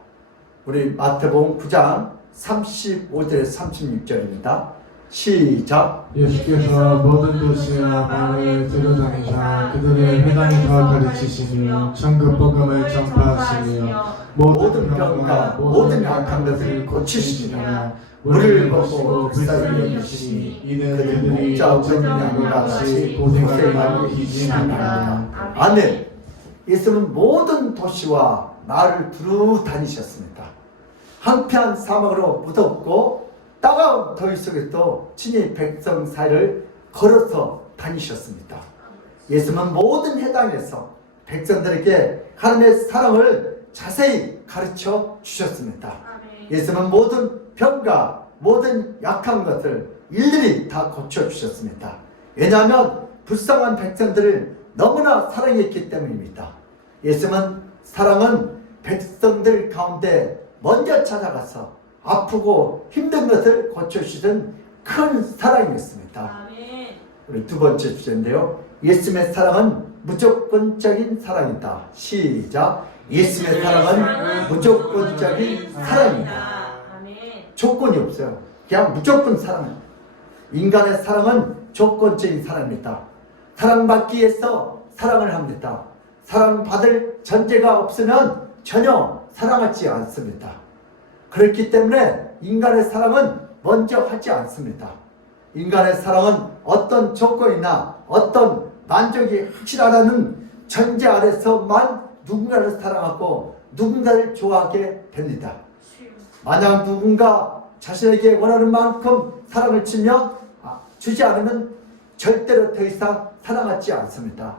우리 마태복음 9장 35절에서 36절입니다. 시작. 예수께서 모든 도시와 마을을 들어다니사 그들의 회당에 더 가르치시며 천국 복음을 전파하시며 모든 병과 모든 약한 것을 고치시니라. 우리를 보고 불쌍히 여기시니 이는 그들이 어쩌면 양같이 고생하고 희진합니다. 아멘. 예수는 모든 도시와 마을을 두루 다니셨습니다. 한편 사막으로 무덥고 따가운 더위 속에도 친히 백성 사이를 걸어서 다니셨습니다. 예수는 모든 해당에서 백성들에게 하나님의 사랑을 자세히 가르쳐 주셨습니다. 예수는 모든 병과 모든 약한 것을 일일이 다 고쳐주셨습니다. 왜냐하면 불쌍한 백성들을 너무나 사랑했기 때문입니다. 예수는 사랑은 백성들 가운데 먼저 찾아가서 아프고 힘든 것을 고쳐주시던 큰 사랑이었습니다. 우리 두 번째 주제인데요. 예수님의 사랑은 무조건적인 사랑이다. 시작. 예수님의 사랑은 무조건적인 사랑이다. 조건이 없어요. 그냥 무조건 사랑입니다. 인간의 사랑은 조건적인 사랑입니다. 사랑받기 위해서 사랑을 합니다. 사랑받을 전제가 없으면 전혀 사랑하지 않습니다. 그렇기 때문에 인간의 사랑은 먼저 하지 않습니다. 인간의 사랑은 어떤 조건이나 어떤 만족이 확실하다는 전제 아래서만 누군가를 사랑하고 누군가를 좋아하게 됩니다. 만약 누군가 자신에게 원하는 만큼 사랑을 주지 않으면 절대로 더 이상 사랑하지 않습니다.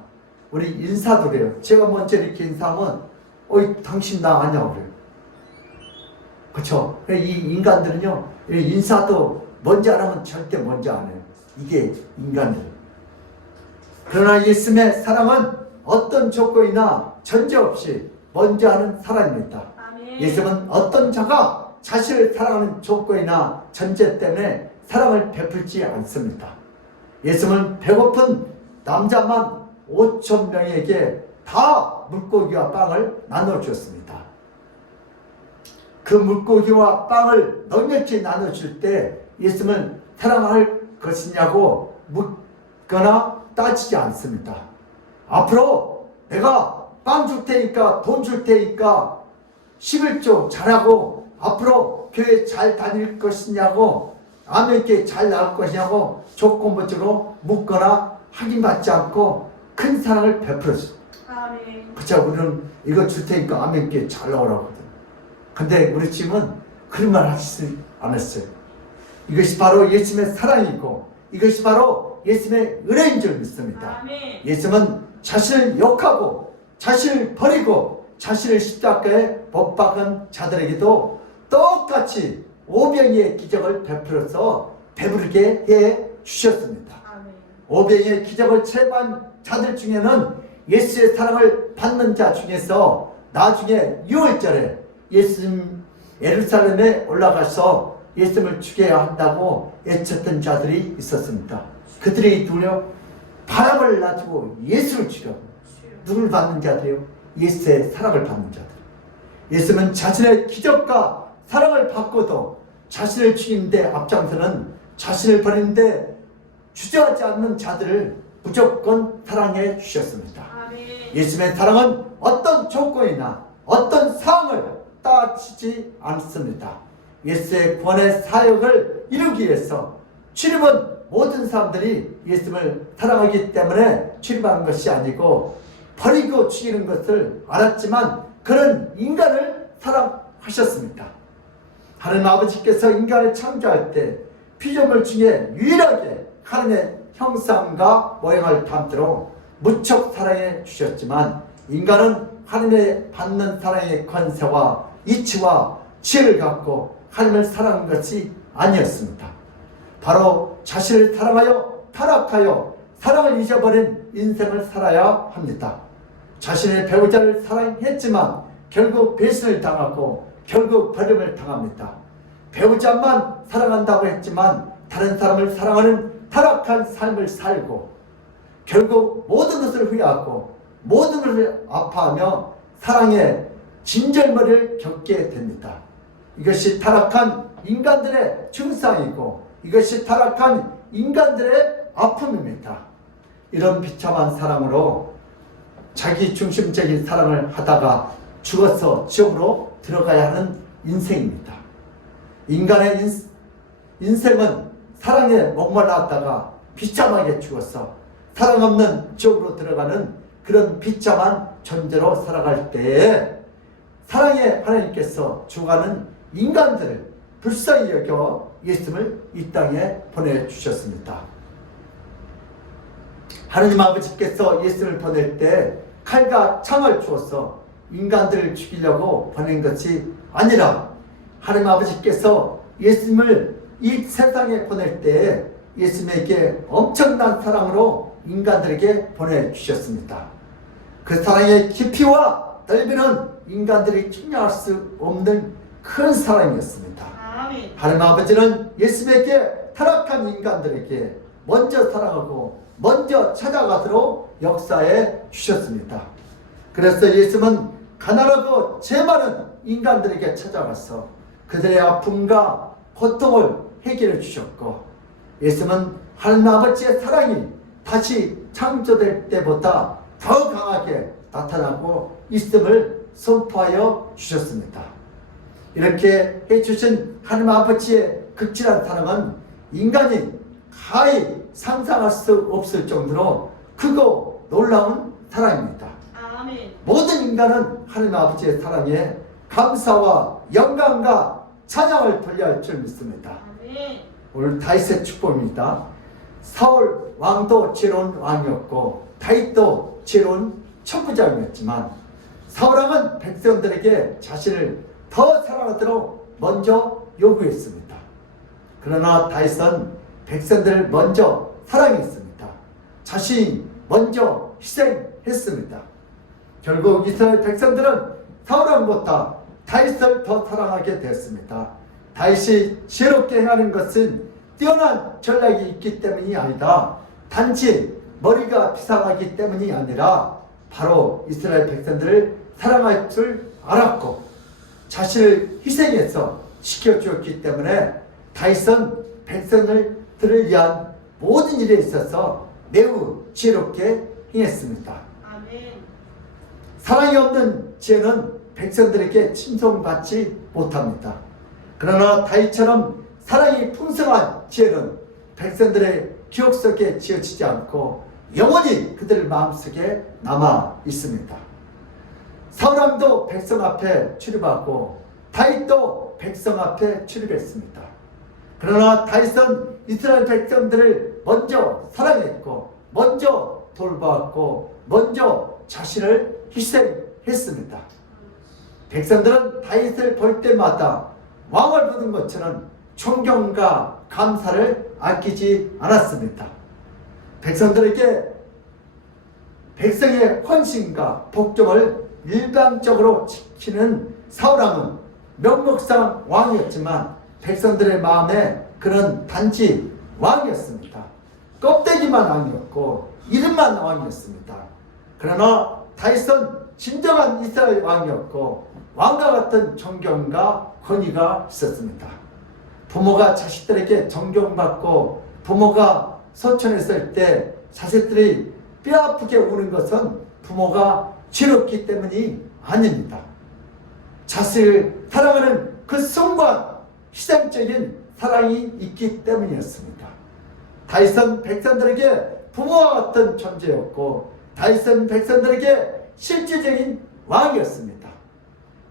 우리 인사도 그래요. 제가 먼저 이렇게 인사하면 어이 당신 나 아냐고 그래요. 그렇죠? 이 인간들은요 인사도 먼저 안 하면 절대 먼저 안 해요. 이게 인간들. 그러나 예수님의 사랑은 어떤 조건이나 전제 없이 먼저 하는 사랑입니다. 예수님은 어떤 자가 자신을 사랑하는 조건이나 전제 때문에 사랑을 베풀지 않습니다. 예수님은 배고픈 남자만 5,000명에게 다 물고기와 빵을 나눠주었습니다. 그 물고기와 빵을 넉넉히 나눠줄 때 예수님은 사랑할 것이냐고 묻거나 따지지 않습니다. 앞으로 내가 빵 줄 테니까 돈 줄 테니까 11조 잘하고 앞으로 교회 잘 다닐 것이냐고 아멘께 잘 나올 것이냐고 조건부적으로 묻거나 확인받지 않고 큰 사랑을 베풀었어요. 그쵸? 우리는 이거 줄 테니까 아멘께 잘 나오라고 하거든. 근데 우리 집은 그런 말 하지 않았어요. 이것이 바로 예수님의 사랑이고 이것이 바로 예수님의 은혜인 줄 믿습니다. 예수님은 자신을 욕하고 자신을 버리고 자신을 십자가에 못 박은 자들에게도 똑같이 오병이의 기적을 베풀어서 배부르게 해 주셨습니다. 오병이의 기적을 체험한 자들 중에는 예수의 사랑을 받는 자 중에서 나중에 6월절에 예수님 예루살렘에 올라가서 예수님을 죽여야 한다고 애쳤던 자들이 있었습니다. 그들이 누구요? 바람을 놔두고 예수를 죽여. 누굴 받는 자들이요? 예수의 사랑을 받는 자들. 예수는 자신의 기적과 사랑을 받고도 자신을 죽이는데 앞장서는 자신을 버리는데 주저하지 않는 자들을 무조건 사랑해 주셨습니다. 예수님의 사랑은 어떤 조건이나 어떤 상황을 따지지 않습니다. 예수의 구원의 사역을 이루기 위해서 출입은 모든 사람들이 예수님을 사랑하기 때문에 출입한 것이 아니고 버리고 죽이는 것을 알았지만 그런 인간을 사랑하셨습니다. 하나님 아버지께서 인간을 창조할 때 피조물 중에 유일하게 하나님의 형상과 모양을 담도록 무척 사랑해 주셨지만 인간은 하나님의 받는 사랑의 권세와 이치와 지혜를 갖고 하나님을 사랑한 것이 아니었습니다. 바로 자신을 사랑하여 타락하여 사랑을 잊어버린 인생을 살아야 합니다. 자신의 배우자를 사랑했지만 결국 배신을 당하고 결국 버림을 당합니다. 배우자만 사랑한다고 했지만 다른 사람을 사랑하는 타락한 삶을 살고 결국 모든 것을 후회하고 모든 것을 아파하며 사랑의 진절머리를 겪게 됩니다. 이것이 타락한 인간들의 증상이고 이것이 타락한 인간들의 아픔입니다. 이런 비참한 사랑으로 자기 중심적인 사랑을 하다가 죽어서 지옥으로 들어가야 하는 인생입니다. 인간의 인생은 사랑에 목말랐다가 비참하게 죽어서 사랑 없는 지옥으로 들어가는 그런 비참한 존재로 살아갈 때에 사랑의 하나님께서 죽어가는 인간들을 불쌍히 여겨 예수님을 이 땅에 보내주셨습니다. 하나님 아버지께서 예수님을 보낼 때 칼과 창을 주어서 인간들을 죽이려고 보낸 것이 아니라 하나님 아버지께서 예수님을 이 세상에 보낼 때 예수님에게 엄청난 사랑으로 인간들에게 보내주셨습니다. 그 사랑의 깊이와 넓이는 인간들이 측량할 수 없는 큰 사랑이었습니다. 하나님 아버지는 예수님에게 타락한 인간들에게 먼저 사랑하고 먼저 찾아가도록 역사해 주셨습니다. 그래서 예수님은 가난하고 죄 많은 인간들에게 찾아가서 그들의 아픔과 고통을 해결해 주셨고 예수님은 하나님 아버지의 사랑이 다시 창조될 때보다 더 강하게 나타나고 있음을 선포하여 주셨습니다. 이렇게 해주신 하나님 아버지의 극진한 사랑은 인간이 가히 상상할 수 없을 정도로 크고 놀라운 사랑입니다. 아멘. 모든 인간은 하나님 아버지의 사랑에 감사와 영광과 찬양을 돌려야 할 줄 믿습니다. 아멘. 오늘 다윗의 축복입니다. 사울 왕도 지혜로운 왕이었고 다윗도 지혜로운 천부장이었지만 사울 왕은 백성들에게 자신을 더 사랑하도록 먼저 요구했습니다. 그러나 다윗은 백성들을 먼저 사랑했습니다. 자신이 먼저 희생했습니다. 결국 이스라엘 백성들은 사울 왕보다 다윗을 더 사랑하게 되었습니다. 다윗이 지혜롭게 행하는 것은 뛰어난 전략이 있기 때문이 아니다. 단지 머리가 비상하기 때문이 아니라 바로 이스라엘 백성들을 사랑할 줄 알았고 자신을 희생해서 지켜주었기 때문에 다윗은 백성들을 위한 모든 일에 있어서 매우 지혜롭게 행했습니다. 아멘. 사랑이 없는 지혜는 백성들에게 칭송받지 못합니다. 그러나 다윗처럼 사랑이 풍성한 지혜는 백성들의 기억 속에 지어지지 않고 영원히 그들 마음속에 남아 있습니다. 사울 왕도 백성 앞에 출입하고 다윗도 백성 앞에 출입했습니다. 그러나 다윗은 이스라엘 백성들을 아내를 먼저 사랑했고 먼저 돌보았고 먼저 자신을 희생했습니다. 백성들은 다윗을 볼 때마다 왕을 보는 것처럼 존경과 감사를 아끼지 않았습니다. 백성들에게 백성의 헌신과 복종을 일방적으로 지키는 사울왕은 명목상 왕이었지만 백성들의 마음에 그는 단지 왕이었습니다. 껍데기만 왕이었고 이름만 왕이었습니다. 그러나 다윗은 진정한 이스라엘 왕이었고 왕과 같은 존경과 권위가 있었습니다. 부모가 자식들에게 존경받고 부모가 소천했을 때 자식들이 뼈아프게 우는 것은 부모가 죄롭기 때문이 아닙니다. 자식을 사랑하는 그 순간 희생적인 사랑이 있기 때문이었습니다. 다윗은 백성들에게 부모와 같은 존재였고 다윗은 백성들에게 실질적인 왕이었습니다.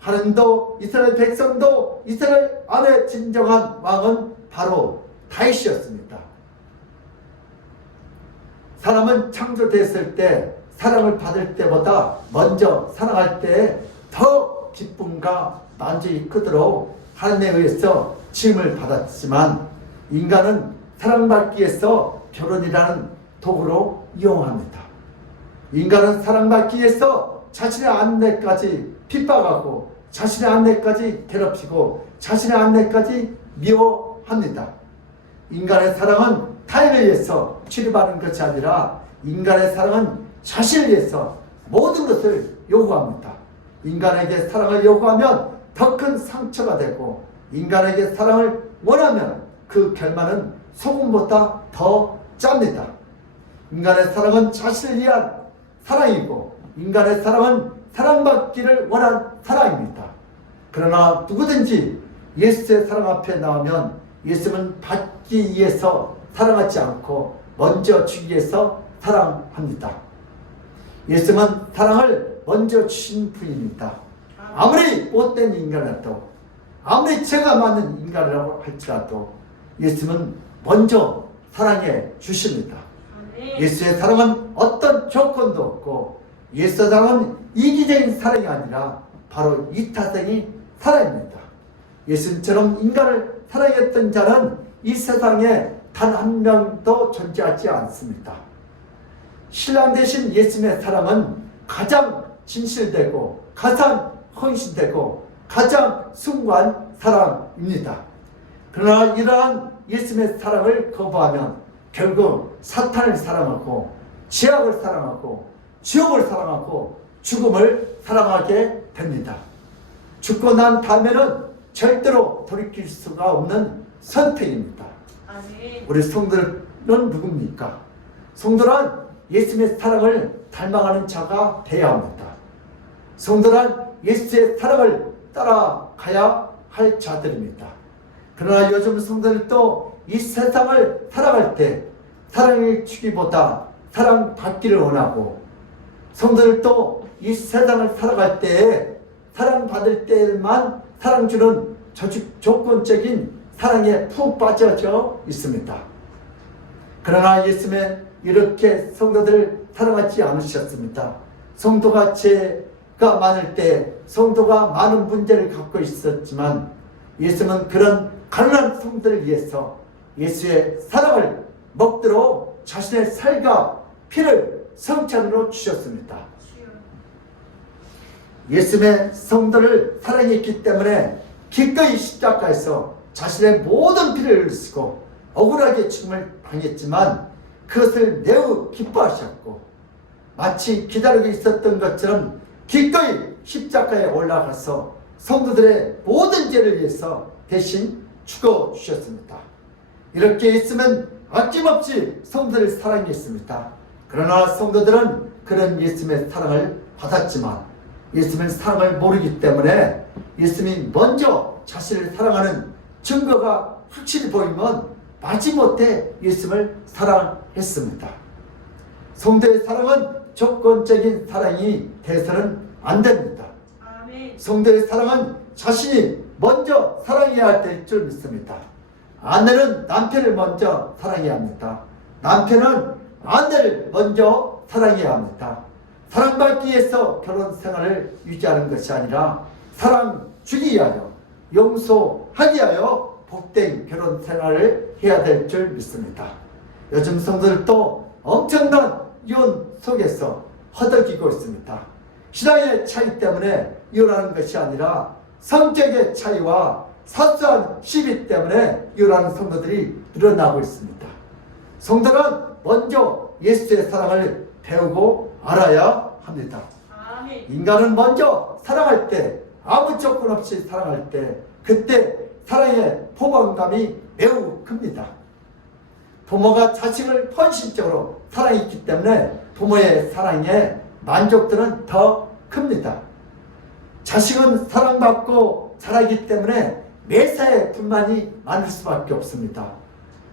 하나님도 이스라엘 백성도 이스라엘 안에 진정한 왕은 바로 다윗이었습니다. 사람은 창조됐을 때 사랑을 받을 때보다 먼저 사랑할 때 더 기쁨과 만족이 크도록 하나님에 의해서 지음을 받았지만 인간은 사랑받기 위해서 결혼이라는 도구로 이용합니다. 인간은 사랑받기 위해서 자신의 아내까지 핍박하고 자신의 아내까지 괴롭히고 자신의 아내까지 미워합니다. 인간의 사랑은 타인을 위해서 치료받는 것이 아니라 인간의 사랑은 자신을 위해서 모든 것을 요구합니다. 인간에게 사랑을 요구하면 더 큰 상처가 되고 인간에게 사랑을 원하면 그 결말은 소금보다 더 짭니다. 인간의 사랑은 자신을 위한 사랑이고 인간의 사랑은 사랑받기를 원한 사랑입니다. 그러나 누구든지 예수의 사랑 앞에 나오면 예수는 받기 위해서 사랑하지 않고 먼저 주기 위해서 사랑합니다. 예수는 사랑을 먼저 주신 분입니다. 아무리 못된 인간이라도 아무리 죄가 많은 인간이라고 할지라도 예수는 먼저 사랑해 주십니다. 예수의 사랑은 어떤 조건도 없고 예수의 사랑은 이기적인 사랑이 아니라 바로 이타적인 사랑입니다. 예수님처럼 인간을 사랑했던 자는 이 세상에 단 한 명도 존재하지 않습니다. 신랑 되신 예수님의 사랑은 가장 진실되고 가장 헌신되고 가장 숭고한 사랑입니다. 그러나 이러한 예수님의 사랑을 거부하면 결국 사탄을 사랑하고 죄악을 사랑하고 지옥을 사랑하고 죽음을 사랑하게 됩니다. 죽고 난 다음에는 절대로 돌이킬 수가 없는 선택입니다. 우리 성도는 누굽니까? 성도란 예수님의 사랑을 닮아가는 자가 되어야 합니다. 성도란 예수의 사랑을 따라가야 할 자들입니다. 그러나 요즘 성도들도 이 세상을 살아갈 때 사랑을 주기보다 사랑받기를 원하고 성도들도 이 세상을 살아갈 때에 사랑받을 때만 사랑 주는 조건적인 사랑에 푹 빠져져 있습니다. 그러나 예수님은 이렇게 성도들을 사랑하지 않으셨습니다. 성도가 죄가 많을 때 성도가 많은 문제를 갖고 있었지만 예수님은 그런 가난한 성도를 위해서 예수의 사랑을 먹도록 자신의 살과 피를 성찬으로 주셨습니다. 예수님의 성도를 사랑했기 때문에 기꺼이 십자가에서 자신의 모든 피를 쓰고 억울하게 죽음을 당했지만 그것을 매우 기뻐하셨고 마치 기다리고 있었던 것처럼 기꺼이 십자가에 올라가서 성도들의 모든 죄를 위해서 대신 죽어주셨습니다. 이렇게 있으면 아낌없이 성도들을 사랑했습니다. 그러나 성도들은 그런 예수님의 사랑을 받았지만 예수님의 사랑을 모르기 때문에 예수님이 먼저 자신을 사랑하는 증거가 확실히 보이면 마지못해 예수님을 사랑했습니다. 성도의 사랑은 조건적인 사랑이 돼서는 안 됩니다. 성도의 사랑은 자신이 먼저 사랑해야 될 줄 믿습니다. 아내는 남편을 먼저 사랑해야 합니다. 남편은 아내를 먼저 사랑해야 합니다. 사랑받기 위해서 결혼 생활을 유지하는 것이 아니라 사랑 주기 위하여 용서하기 위하여 복된 결혼 생활을 해야 될 줄 믿습니다. 요즘 성도들도 엄청난 이혼 속에서 허덕이고 있습니다. 신앙의 차이 때문에 이혼하는 것이 아니라 성격의 차이와 사소한 시비 때문에 이혼하는 성도들이 늘어나고 있습니다. 성도는 먼저 예수의 사랑을 배우고 알아야 합니다. 인간은 먼저 사랑할 때, 아무 조건 없이 사랑할 때, 그때 사랑의 포만감이 매우 큽니다. 부모가 자식을 헌신적으로 사랑했기 때문에 부모의 사랑에 만족도는 더 큽니다. 자식은 사랑받고 자라기 때문에 매사에 불만이 많을 수밖에 없습니다.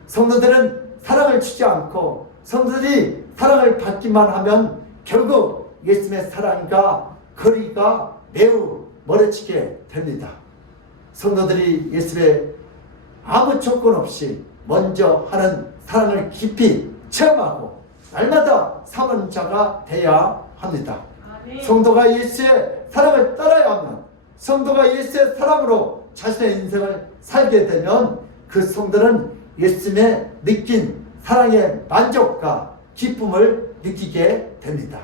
성도들은 사랑을 주지 않고 성도들이 사랑을 받기만 하면 결국 예수님의 사랑과 거리가 매우 멀어지게 됩니다. 성도들이 예수의 아무 조건 없이 먼저 하는 사랑을 깊이 체험하고 날마다 삼은 자가 되어야 합니다. 성도가 예수의 사랑을 따라야 하면, 성도가 예수의 사랑으로 자신의 인생을 살게 되면 그 성도는 예수님의 느낀 사랑의 만족과 기쁨을 느끼게 됩니다.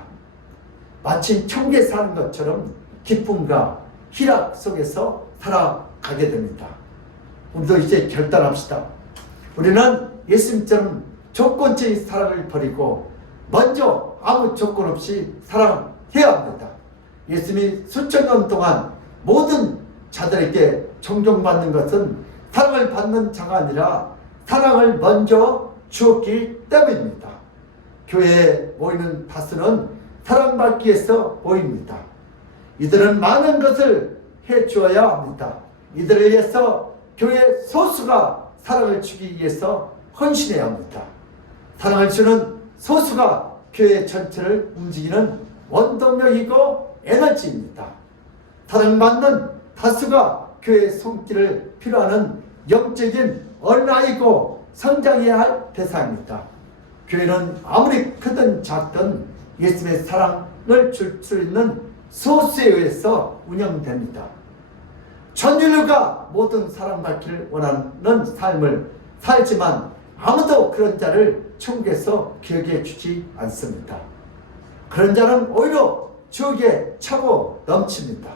마치 천국에 사는 것처럼 기쁨과 희락 속에서 살아가게 됩니다. 우리도 이제 결단합시다. 우리는 예수님처럼 조건적인 사랑을 버리고 먼저 아무 조건 없이 사랑해야 합니다. 예수님이 수천 년 동안 모든 자들에게 존경받는 것은 사랑을 받는 자가 아니라 사랑을 먼저 주었기 때문입니다. 교회에 모이는 다수는 사랑받기 위해서 모입니다. 이들은 많은 것을 해주어야 합니다. 이들을 위해서 교회 소수가 사랑을 주기 위해서 헌신해야 합니다. 사랑을 주는 소수가 교회 전체를 움직이는 원동력이고 에너지입니다. 사랑받는 다수가 교회의 손길을 필요하는 영적인 어린아이고 성장해야 할 대상입니다. 교회는 아무리 크든 작든 예수님의 사랑을 줄 수 있는 소수에 의해서 운영됩니다. 전 인류가 모든 사랑받기를 원하는 삶을 살지만 아무도 그런 자를 천국에서 기억해 주지 않습니다. 그런 자는 오히려 지옥에 차고 넘칩니다.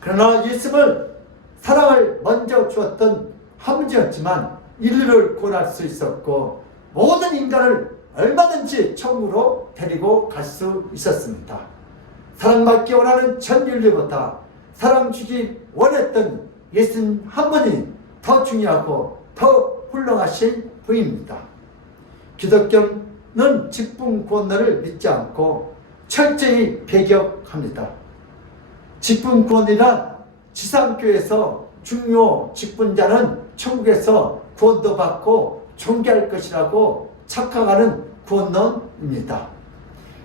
그러나 예수님을 사랑을 먼저 주었던 함정이었지만 인류를 구원할 수 있었고 모든 인간을 얼마든지 천국으로 데리고 갈 수 있었습니다. 사랑받기 원하는 전 인류보다 사랑 주기 원했던 예수님 한 분이 더 중요하고 더 훌륭하신 분입니다. 기독교는 직분구원론을 믿지 않고 철저히 배격합니다. 직분구원이란 지상교회에서 중요 직분자는 천국에서 구원도 받고 존귀할 것이라고 착각하는 구원론입니다.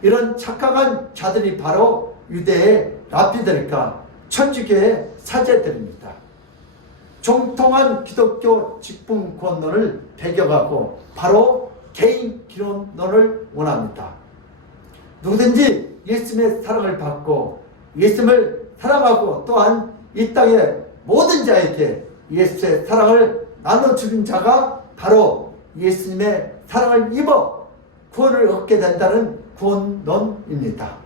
이런 착각한 자들이 바로 유대의 랍비들과 천주교의 사제들입니다. 정통한 기독교 직분구원론을 배격하고 바로 개인 기원론을 원합니다. 누구든지 예수님의 사랑을 받고 예수님을 사랑하고 또한 이 땅의 모든 자에게 예수의 사랑을 나눠주는 자가 바로 예수님의 사랑을 입어 구원을 얻게 된다는 구원론입니다.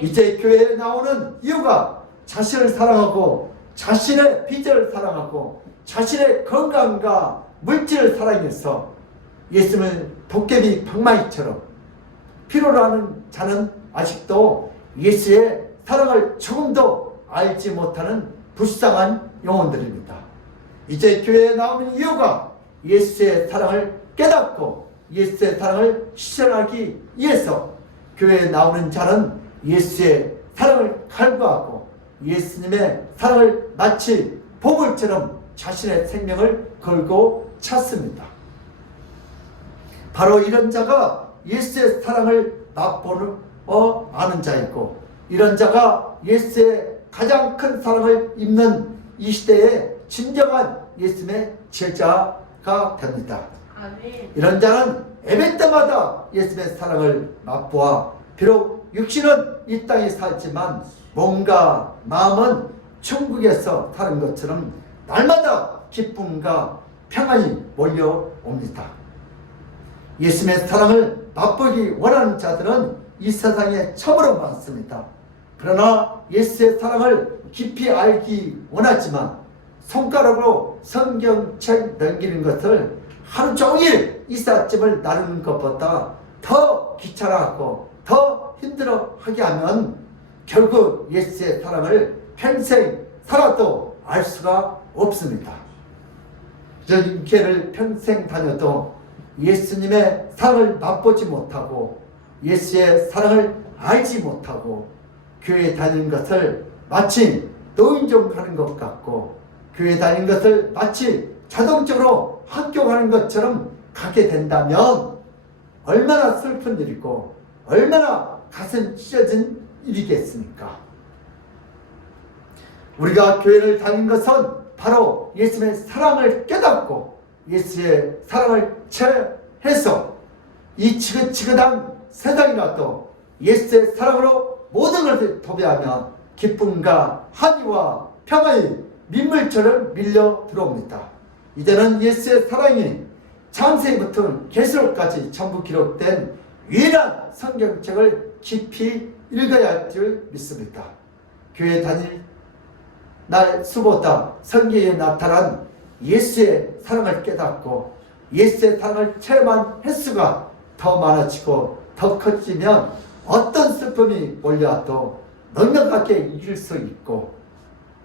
이제 교회에 나오는 이유가 자신을 사랑하고 자신의 비전을 사랑하고 자신의 건강과 물질을 사랑해서 예수님을 도깨비 방망이처럼 필요로 하는 자는 아직도 예수의 사랑을 조금도 알지 못하는 불쌍한 영혼들입니다. 이제 교회에 나오는 이유가 예수의 사랑을 깨닫고 예수의 사랑을 실현하기 위해서 교회에 나오는 자는 예수의 사랑을 갈구하고 예수님의 사랑을 마치 보물처럼 자신의 생명을 걸고 찾습니다. 바로 이런 자가 예수의 사랑을 맛보는 아는 자이고 이런 자가 예수의 가장 큰 사랑을 입는 이 시대의 진정한 예수님의 제자가 됩니다. 아멘. 이런 자는 예배 때마다 예수님의 사랑을 맛보아 비록 육신은 이 땅에 살지만 몸과 마음은 천국에서 사는 것처럼 날마다 기쁨과 평안이 몰려옵니다. 예수님의 사랑을 맛보기 원하는 자들은 이 세상에 참으로 많습니다. 그러나 예수의 사랑을 깊이 알기 원하지만 손가락으로 성경책 넘기는 것을 하루 종일 이삿짐을 나누는 것보다 더 귀찮아하고 더 힘들어하게 하면 결국 예수의 사랑을 평생 살아도 알 수가 없습니다. 저 교회를 평생 다녀도 예수님의 사랑을 맛보지 못하고 예수의 사랑을 알지 못하고 교회에 다니는 것을 마치 노인정 가는 것 같고 교회 다니는 것을 마치 자동적으로 학교 가는 것처럼 가게 된다면 얼마나 슬픈 일이고 얼마나 가슴 찢어진 일이겠습니까? 우리가 교회를 다니는 것은 바로 예수의 사랑을 깨닫고 예수의 사랑을 체해서 이 지긋지긋한 세상이라도 예수의 사랑으로 모든 것을 도배하며 기쁨과 한의와 평안이 민물처럼 밀려 들어옵니다. 이제는 예수의 사랑이 창세기부터 계시록까지 전부 기록된 유일한 성경책을 깊이 읽어야 할 줄 믿습니다. 교회 다닐 날 수보다 성경에 나타난 예수의 사랑을 깨닫고 예수의 사랑을 체험한 횟수가 더 많아지고 더 커지면 어떤 슬픔이 몰려와도 넉넉하게 이길 수 있고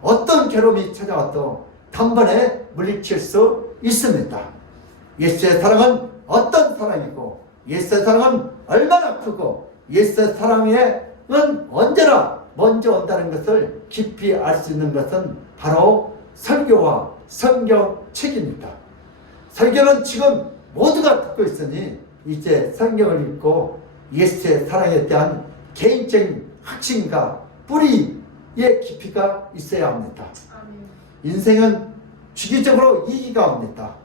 어떤 괴로움이 찾아와도 단번에 물리칠 수 있습니다. 예수의 사랑은 어떤 사랑이고 예수의 사랑은 얼마나 크고 예수의 사랑은 언제나 먼저 온다는 것을 깊이 알 수 있는 것은 바로 설교와 성경책입니다. 설교는 지금 모두가 듣고 있으니 이제 성경을 읽고 예수의 사랑에 대한 개인적인 확신과 뿌리의 깊이가 있어야 합니다. 아멘. 인생은 주기적으로 위기가 옵니다.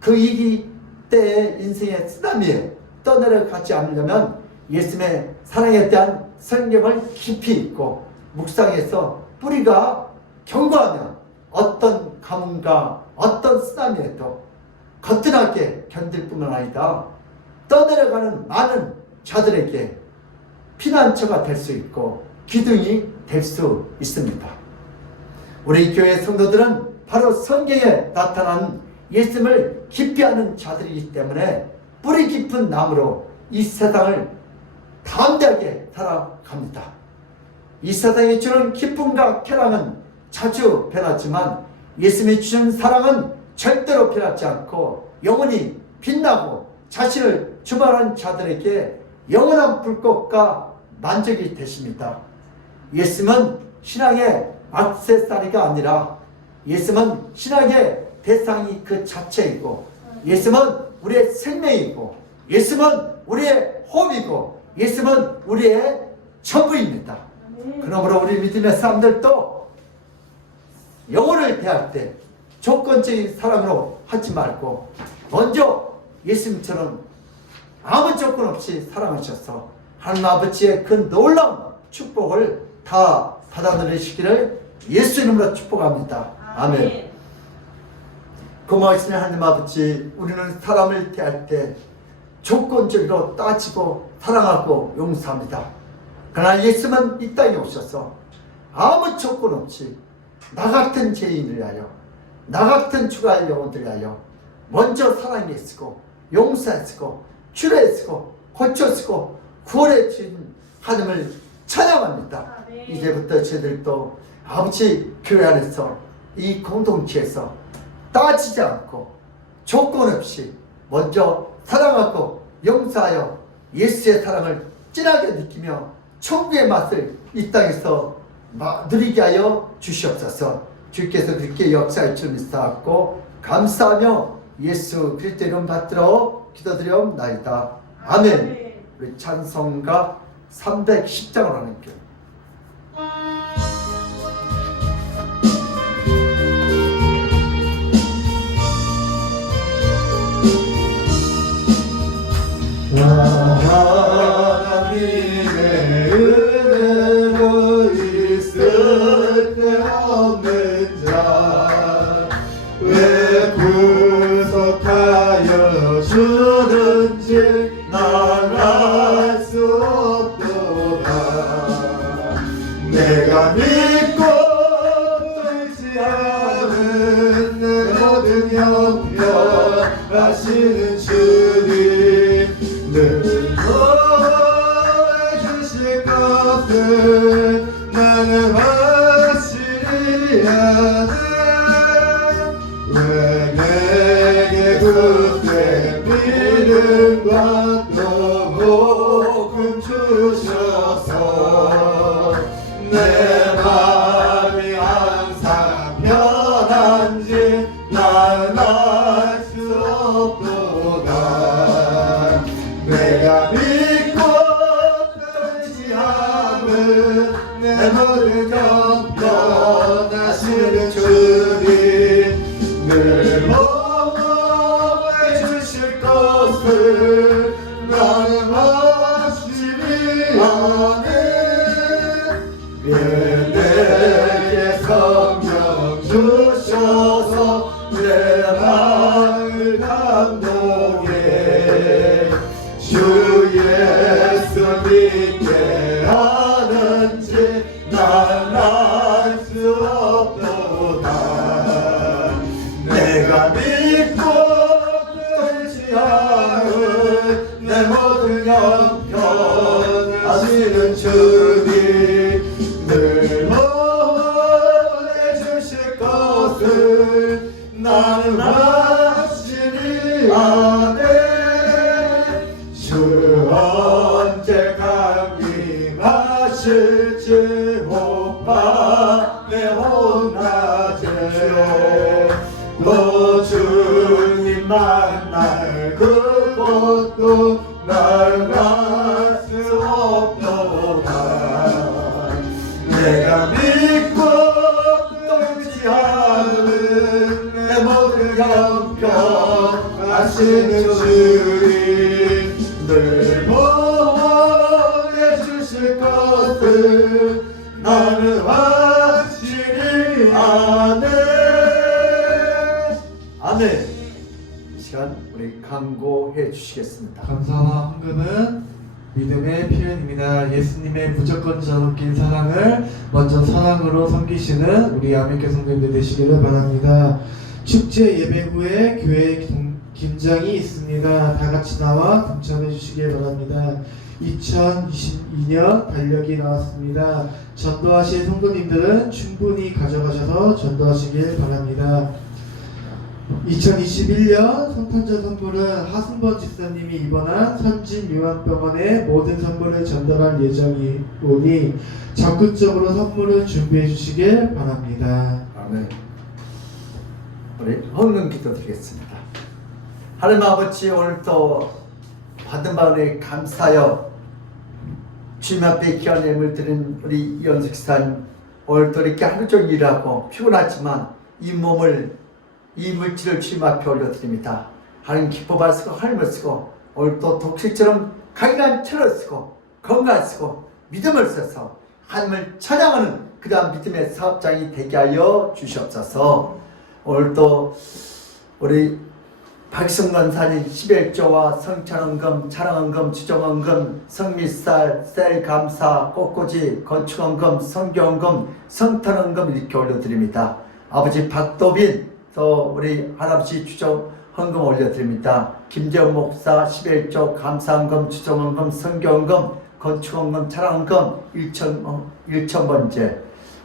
그 위기 때의 인생의 쓰나미에 떠내려가지 않으려면 예수님의 사랑에 대한 성경을 깊이 읽고 묵상해서 뿌리가 견고하면 어떤 가뭄과 어떤 쓰나미에도 거뜬하게 견딜 뿐만 아니라 떠내려가는 많은 자들에게 피난처가 될 수 있고 기둥이 될 수 있습니다. 우리 교회 성도들은 바로 성경에 나타난 예수님을 깊이 아는 자들이기 때문에 뿌리 깊은 나무로 이 세상을 담대하게 살아갑니다. 이 세상에 주는 기쁨과 쾌락은 자주 변하지만 예수님이 주신 사랑은 절대로 변하지 않고 영원히 빛나고 자신을 주발한 자들에게 영원한 불꽃과 만족이 되십니다. 예수님은 신앙의 액세서리가 아니라 예수님은 신앙의 대상이 그 자체이고 예수님은 우리의 생명이고 예수님은 우리의 호흡이고 예수님은 우리의 전부입니다. 그러므로 우리 믿음의 사람들도 영혼을 대할 때 조건적인 사랑으로 하지 말고 먼저 예수님처럼 아무 조건 없이 사랑하셔서 하나님 아버지의 그 놀라운 축복을 다 받아 누리시기를 예수 이름으로 축복합니다. 아멘. 고마우신 하나님 아버지, 우리는 사람을 대할 때 조건적으로 따지고 사랑하고 용서합니다. 그러나 예수님은 이 땅에 오셔서 아무 조건 없이 나 같은 죄인을 위하여 나 같은 죽어갈 영혼들을 위하여 먼저 사랑했고 용서했고 치료했고 고쳤고 구원해 주신 하나님을 찬양합니다. 이제부터 저희들도 아버지 교회 안에서 이 공동체에서 따지지 않고 조건 없이 먼저 사랑하고 용서하여 예수의 사랑을 진하게 느끼며 천국의 맛을 이 땅에서 누리게 하여 주시옵소서. 주께서 그렇게 역사할 줄 믿사옵고 감사하며 예수 그리스도 이름 받들어 기도드리옵나이다. 아멘. 우리 찬송가 310장을 하는 교. 없는 자 왜 구속하여 주는지 난 알 수 없도다. 내가 믿고 의지하는 내 모든 형편 하시는 주님 늘 도와주실 것을 나는 확실히 아네. 왜 내게 그때 믿음과 또 복음 주셔서 내 마음이 항상 편한지 난 알 수 없도다. 내가 믿고 의지하는 내 모든 형편 하시는 주님 늘 보호해 주실 것을 나는 확실히 아네. 왜 내게 성령 주셔서 내 마음을 감동해 주 예수 믿게 하는지 난 알 수 없도다. 내가 믿고 의지하는 내 모든 형편 하시는 주님 늘 보호해 주실 것을 나는 확실히 아네. 주 언제 강림하실지 호밤에 혼나제 또 주님 만날 그곳도 날 알 수 없도다. 내가 믿고 의지하는 내 모든 형편 하시는 주님 늘 보호해 주실 것을 나는 확실히 아네. 아멘. 이 시간 우리 강구해 주시겠습니다. 감사와 헌금은 믿음의 표현입니다. 예수님의 무조건적인 사랑을 먼저 사랑으로 섬기시는 우리 아멘교 성도님들 되시기를 바랍니다. 축제 예배 후에 교회 김장이 있습니다. 다 같이 나와 동참해 주시기 바랍니다. 2022년 달력이 나왔습니다. 전도하실 성도님들은 충분히 가져가셔서 전도하시길 바랍니다. 2021년 성탄절 선물은 하승범 집사님이 입원한 선진요한병원에 모든 선물을 전달할 예정이오니 적극적으로 선물을 준비해 주시길 바랍니다. 아멘. 우리 헌금 기도드리겠습니다. 하나님 아버지, 오늘 또 받은 바에 감사하여 주님 앞에 귀한 예물 드린 우리 이현숙 사님, 오늘 또 이렇게 하루 종일 일하고 피곤하지만 이 몸을, 이 물질을 주님 앞에 올려드립니다. 하나님 기뻐 쓰고 하늘을 쓰고 오늘 또 독실처럼 강인한 철을 쓰고 건강을 쓰고 믿음을 써서 하나님을 찬양하는 그러한 믿음의 사업장이 되게 하여 주시옵소서. 오늘 또 우리 박승관사님 11조와 성찬헌금, 차량헌금, 주정헌금, 성미쌀, 셀감사, 꽃꽂이, 건축헌금, 성교헌금, 성탄헌금 이렇게 올려드립니다. 아버지 박도빈, 또 우리 할아버지 주정헌금 올려드립니다. 김재훈 목사 11조 감사헌금, 주정헌금, 성교헌금, 건축헌금, 차량헌금 1,000번째,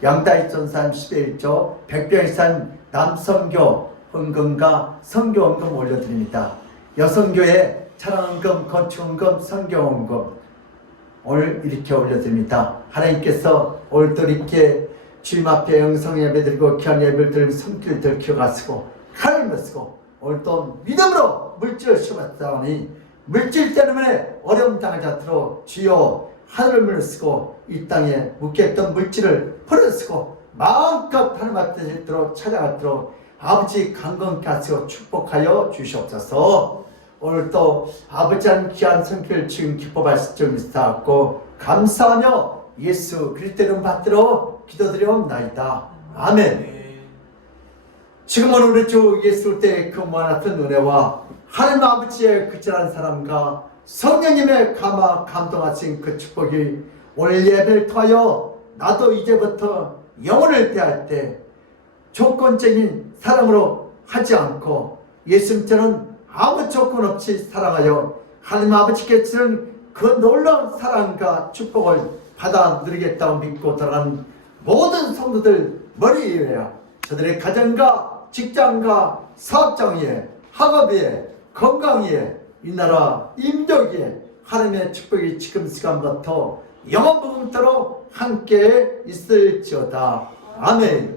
양다희 전사님 11조, 백병산 남성교 헌금과 성교헌금 올려드립니다. 여성교회 차량헌금, 건축헌금, 성교헌금 오늘 이렇게 올려드립니다. 하나님께서 오늘 또 이렇게 주님 앞에 영성 예배 드리고 귀한 예배를 드리고 손길 들켜가시고 칼을 쓰고 오늘 또 믿음으로 물질을 씌웠사오니 물질 때문에 어려움 당하지 않도록 주여 하늘을 쓰고 이 땅에 묶여있던 물질을 풀어쓰고 마음껏 하나님 앞에 들어 찾아가도록 아버지 강건케 하시고 축복하여 주시옵소서. 오늘 또 아버지 한 귀한 성필 지금 기뻐하실 줄 믿사옵고 감사하며 예수 그리스도 이름 받들어 기도드려옵나이다. 아멘. 지금은 우리 주 예수 그리스도의 그 무한하신 은혜와 하나님 아버지의 그치란 사람과 성령님의 감동하신 그 축복이 오늘 예배를 통하여 나도 이제부터 영혼을 대할 때 조건적인 사랑으로 하지 않고 예수님처럼 아무 조건 없이 사랑하여 하나님 아버지께 주는 그 놀라운 사랑과 축복을 받아 누리겠다고 믿고 들어간 모든 성도들 머리 위에 저들의 가정과 직장과 사업장 위에 학업 위에 건강 위에 이 나라 임종 위에 하나님의 축복이 지금 시간부터 영원부금토록 함께 있을지어다. 아멘.